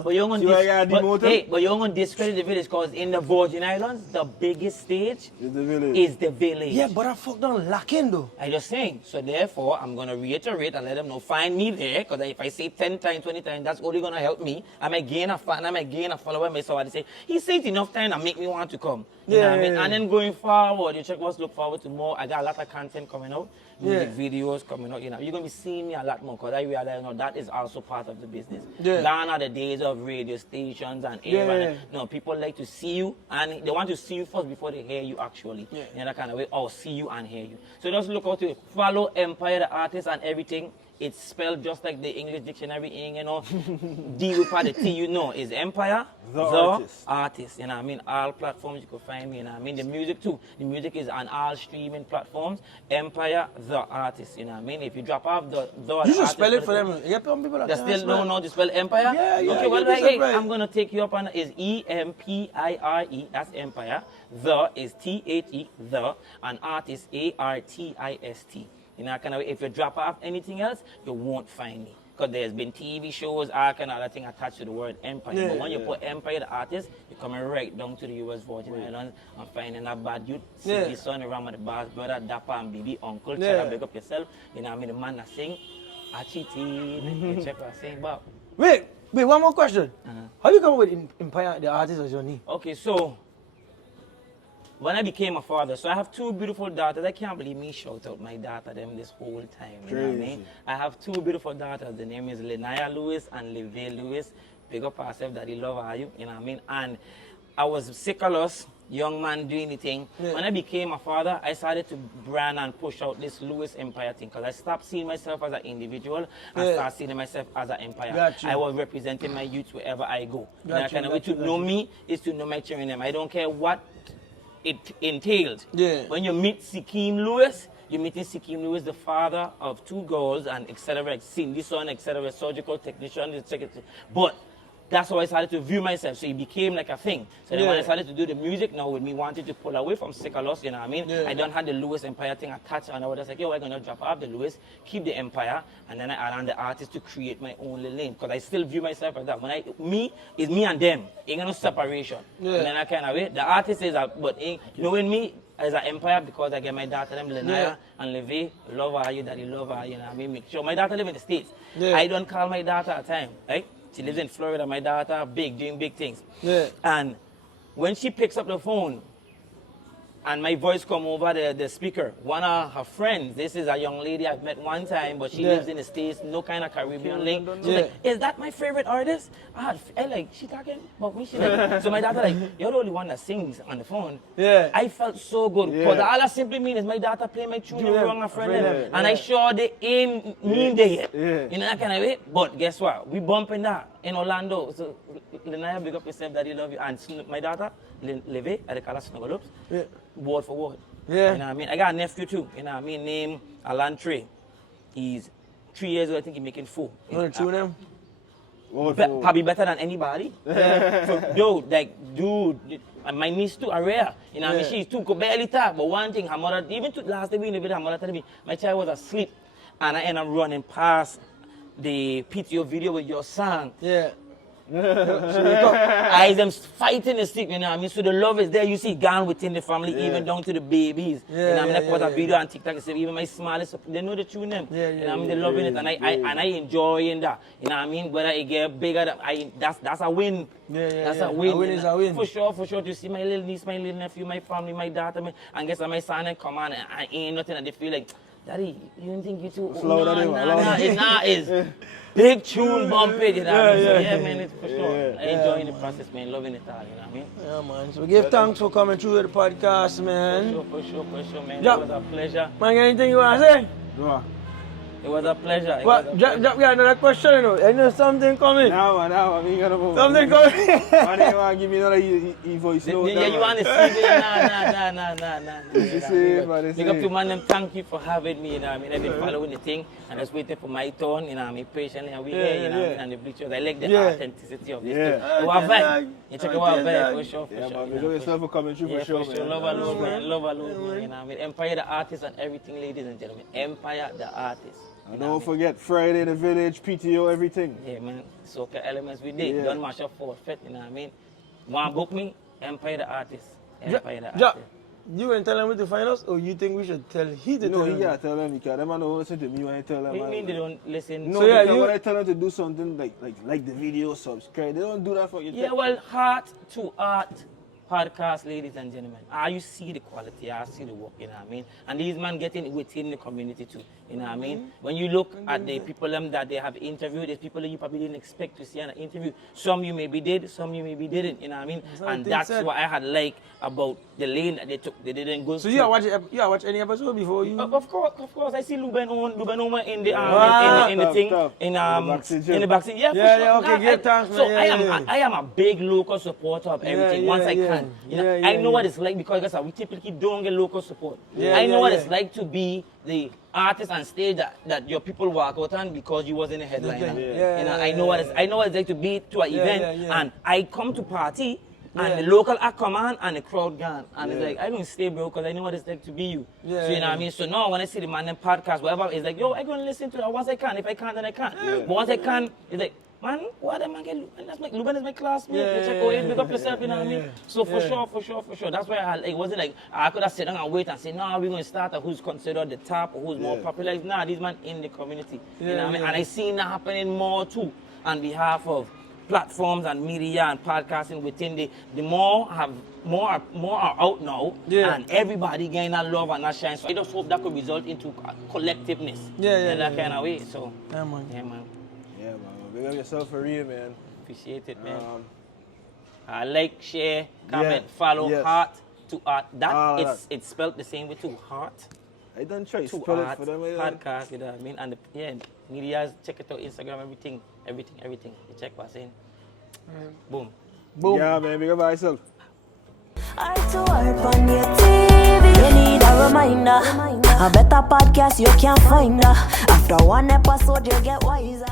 But you're going See why I got demoted? hey, but you're going to discredit the village because in the Virgin Islands, the biggest stage It's the village. is the village. Yeah, but I fuck don't lock in though. I just saying. So therefore, I'm going to reiterate and let them know, find me there, because if I say 10 times, 20 times, that's only going to help me. I might gain a fan, I might gain a follower, I somebody say, he said enough time and make me want to come. You know what I mean? And then going forward, you check what's look forward to more. I got a lot of content coming out, music videos coming out, you know. You're going to be seeing me a lot more, because I realize, you know, that is also part of the business. Gone are the days of radio stations and everyone. No, people like to see you, and they want to see you first before they hear you actually. In that kind of way, or see you and hear you. So just look out to it. Follow Empire the Artist and everything. It's spelled just like the English dictionary, you know. D with part of T, you know, is Empire the Artist. You know what I mean? All platforms you can find me, you know what I mean? The music too. The music is on all streaming platforms. Empire the Artist, you know what I mean? If you drop off the You should spell it for them. You get people that they still don't know how to spell Empire? Yeah, okay, well, hey, right. I'm going to take you up on it. Is E-M-P-I-R-E, that's Empire. The is T-H-E, the, and Artist, A-R-T-I-S-T. You know, kind of, if you drop off anything else, you won't find me. Because there's been TV shows, all kind of other thing attached to the word Empire. But when you put Empire the Artist, you're coming right down to the U.S. Virgin Islands and finding a bad youth. See his son around with the boss, brother, Dapper and Baby, Uncle. Check out, big up yourself. You know what I mean? The man that sing, Achiti, check out, sing, Bob. Wait, one more question. How you come up with Empire the Artist as your name? Okay, so when I became a father, so I have two beautiful daughters. I can't believe me shout out my daughter them this whole time. You know what I mean? I have two beautiful daughters. The name is Lenaya Lewis and Levay Lewis. Big up ourselves, daddy love are you know what I mean? And I was sickleous, young man doing the thing. When I became a father, I started to brand and push out this Lewis Empire thing, because I stopped seeing myself as an individual and started seeing myself as an empire. I was representing my youth wherever I go. To know me is to know my children. I don't care what it entailed. When you meet Sikim Lewis, you're meeting Sikim Lewis, the father of two girls, and etc. Cindy son, etc. Surgical technician, etc. But that's how I started to view myself. So it became like a thing. So then when I started to do the music now with me wanting to pull away from Sickleous, you know what I mean? I don't have the Lewis Empire thing attached, and I was like, yo, I'm gonna drop off the Lewis, keep the Empire, and then I add on the artist to create my own little lane. Because I still view myself as that. Me is me and them. Ain't got no separation. And then I kind of way. The artist is but knowing me as an empire, because I get my daughter them Lenaya and Levy, love her, you daddy love her, you know what I mean? Make sure my daughter live in the States. I don't call my daughter at time, right? She lives in Florida, my daughter, doing big things. And when she picks up the phone and my voice come over the speaker, one of her friends, this is a young lady I've met one time, but she lives in the States, no kind of Caribbean link. She's like, is that my favorite artist? I like, she talking about me? She like, so my daughter like, you're the only one that sings on the phone. I felt so good. Because all I simply mean is my daughter play my tune wrong a friend. And I sure they ain't mean they yet. You know that kind of way? But guess what? We bumping that in Orlando. So Lenaya, big up yourself, daddy love you. And my daughter, Levy, I call her Snuggle Ups. Word for word. You know what I mean? I got a nephew too, you know what I mean, named Alan Trey. He's 3 years old, I think he's making 4. You want to tune him? probably better than anybody. Dude, and my niece too, Aria, you know, I mean, she too could barely talk. But one thing, her mother, even to last day we in the video, her mother told me, my child was asleep, and I end up running past the PTO video with your son. Yeah. I them fighting the stick, you know what I mean? So the love is there. You see gone within the family, even down to the babies. You know what I mean? I put a video on TikTok and say, even my smallest, they know the tune them. You know what I mean? They're loving it, and I enjoying that. You know what I mean? Whether it get bigger, that's a win. That's a win. A win is a win. For sure. To see my little niece, my little nephew, my family, my daughter, and guess my son and come on, and I ain't nothing, and they feel like, Daddy, you don't think you too? Slow down, it's big tune bumping, you know what I mean? So yeah, man, it's for sure. I enjoying the process, man, loving it all, you know what I mean? Yeah, man. So give thanks for coming through the podcast, man. For sure, man. Yeah. It was a pleasure. Man, anything you want to say? Yeah. It was a pleasure. What? Drop me another question, you know. I know something coming. Now, we gotta move. Something coming. Man, you want to give me another voice note? Yeah, you want to see it? Nah. Big up to man, and thank you for having me, you know what I mean? I've been following the thing, and I was waiting for my turn, you know what I mean? Patiently, and we here, you know what I mean? And the bleachers, I like the authenticity of this too. You are vibe. You check it out, vibe, for sure. Yeah, man, big up yourself for coming through, for sure, man. Love alone, man. Love alone, man. You know what I mean? Empire the artist and everything, ladies and gentlemen. Empire the artist. And don't forget, Friday in the village, PTO, everything. Yeah, man. Soca Elements we did. Don't mash up for fit, you know what I mean? Want book me? Empire the artist. Empire the artist. You ain't telling me to find us, or you think we should tell he to tell No, him? he gotta tell them, because them don't listen to me when I tell them. What do you mean they don't listen? No, So, yeah, because you- when I tell them to do something like the video, subscribe, they don't do that for you. Yeah, well, heart to art podcast, ladies and gentlemen. You see the quality, I see the work, you know what I mean? And these men getting within the community too, you know what I mean? When you look at the people that they have interviewed, there's people that you probably didn't expect to see in an interview. Some you maybe did, some you maybe didn't, you know what I mean? And that's what I had like about the lane that they took. They didn't go. So you watch any episode before you? Of course. I see Luben Oma in the in the thing in the backstage. Yeah, for sure. Okay, give thanks, man. So I am a big local supporter of everything. Once I can, you know, I know what it's like, because guess what, we typically don't get local support. I know what it's like to be the artist on stage that your people walk out on because you was in a headliner. You know, I know what it's like to be to an event, and I come to party. And the local act come on and the crowd gone. And it's like, I don't stay, bro, because I know what it's like to be you. So you know what I mean? So now when I see the man in podcast, whatever, it's like, yo, I'm going to listen to that once I can. If I can't, then I can't. But once I can, it's like, man, what am I getting? Luben is my classmate. Check out, pick up yourself, you know what I mean? So for sure. That's why it wasn't like, I could have sat down and wait and say, no, we're going to start who's considered the top or who's more popular. Nah, these man in the community. You know what I mean? And I seen that happening more too on behalf of platforms and media and podcasting within the more are out now, and everybody getting that love and that shine. So I just hope that could result into collectiveness in that kind of way. So Yeah, man. Big up yourself for real, man. Appreciate it, man. Like, share, comment, follow, heart to art. It's spelled the same way too. Heart I done try to to spell it art for them. podcast. You know what I mean? And media, check it out, Instagram, everything. You check what's in. Boom. Yeah, man, big up yourself. Art to art on your TV. You need a reminder. A better podcast you can't find. After one episode, you get wiser.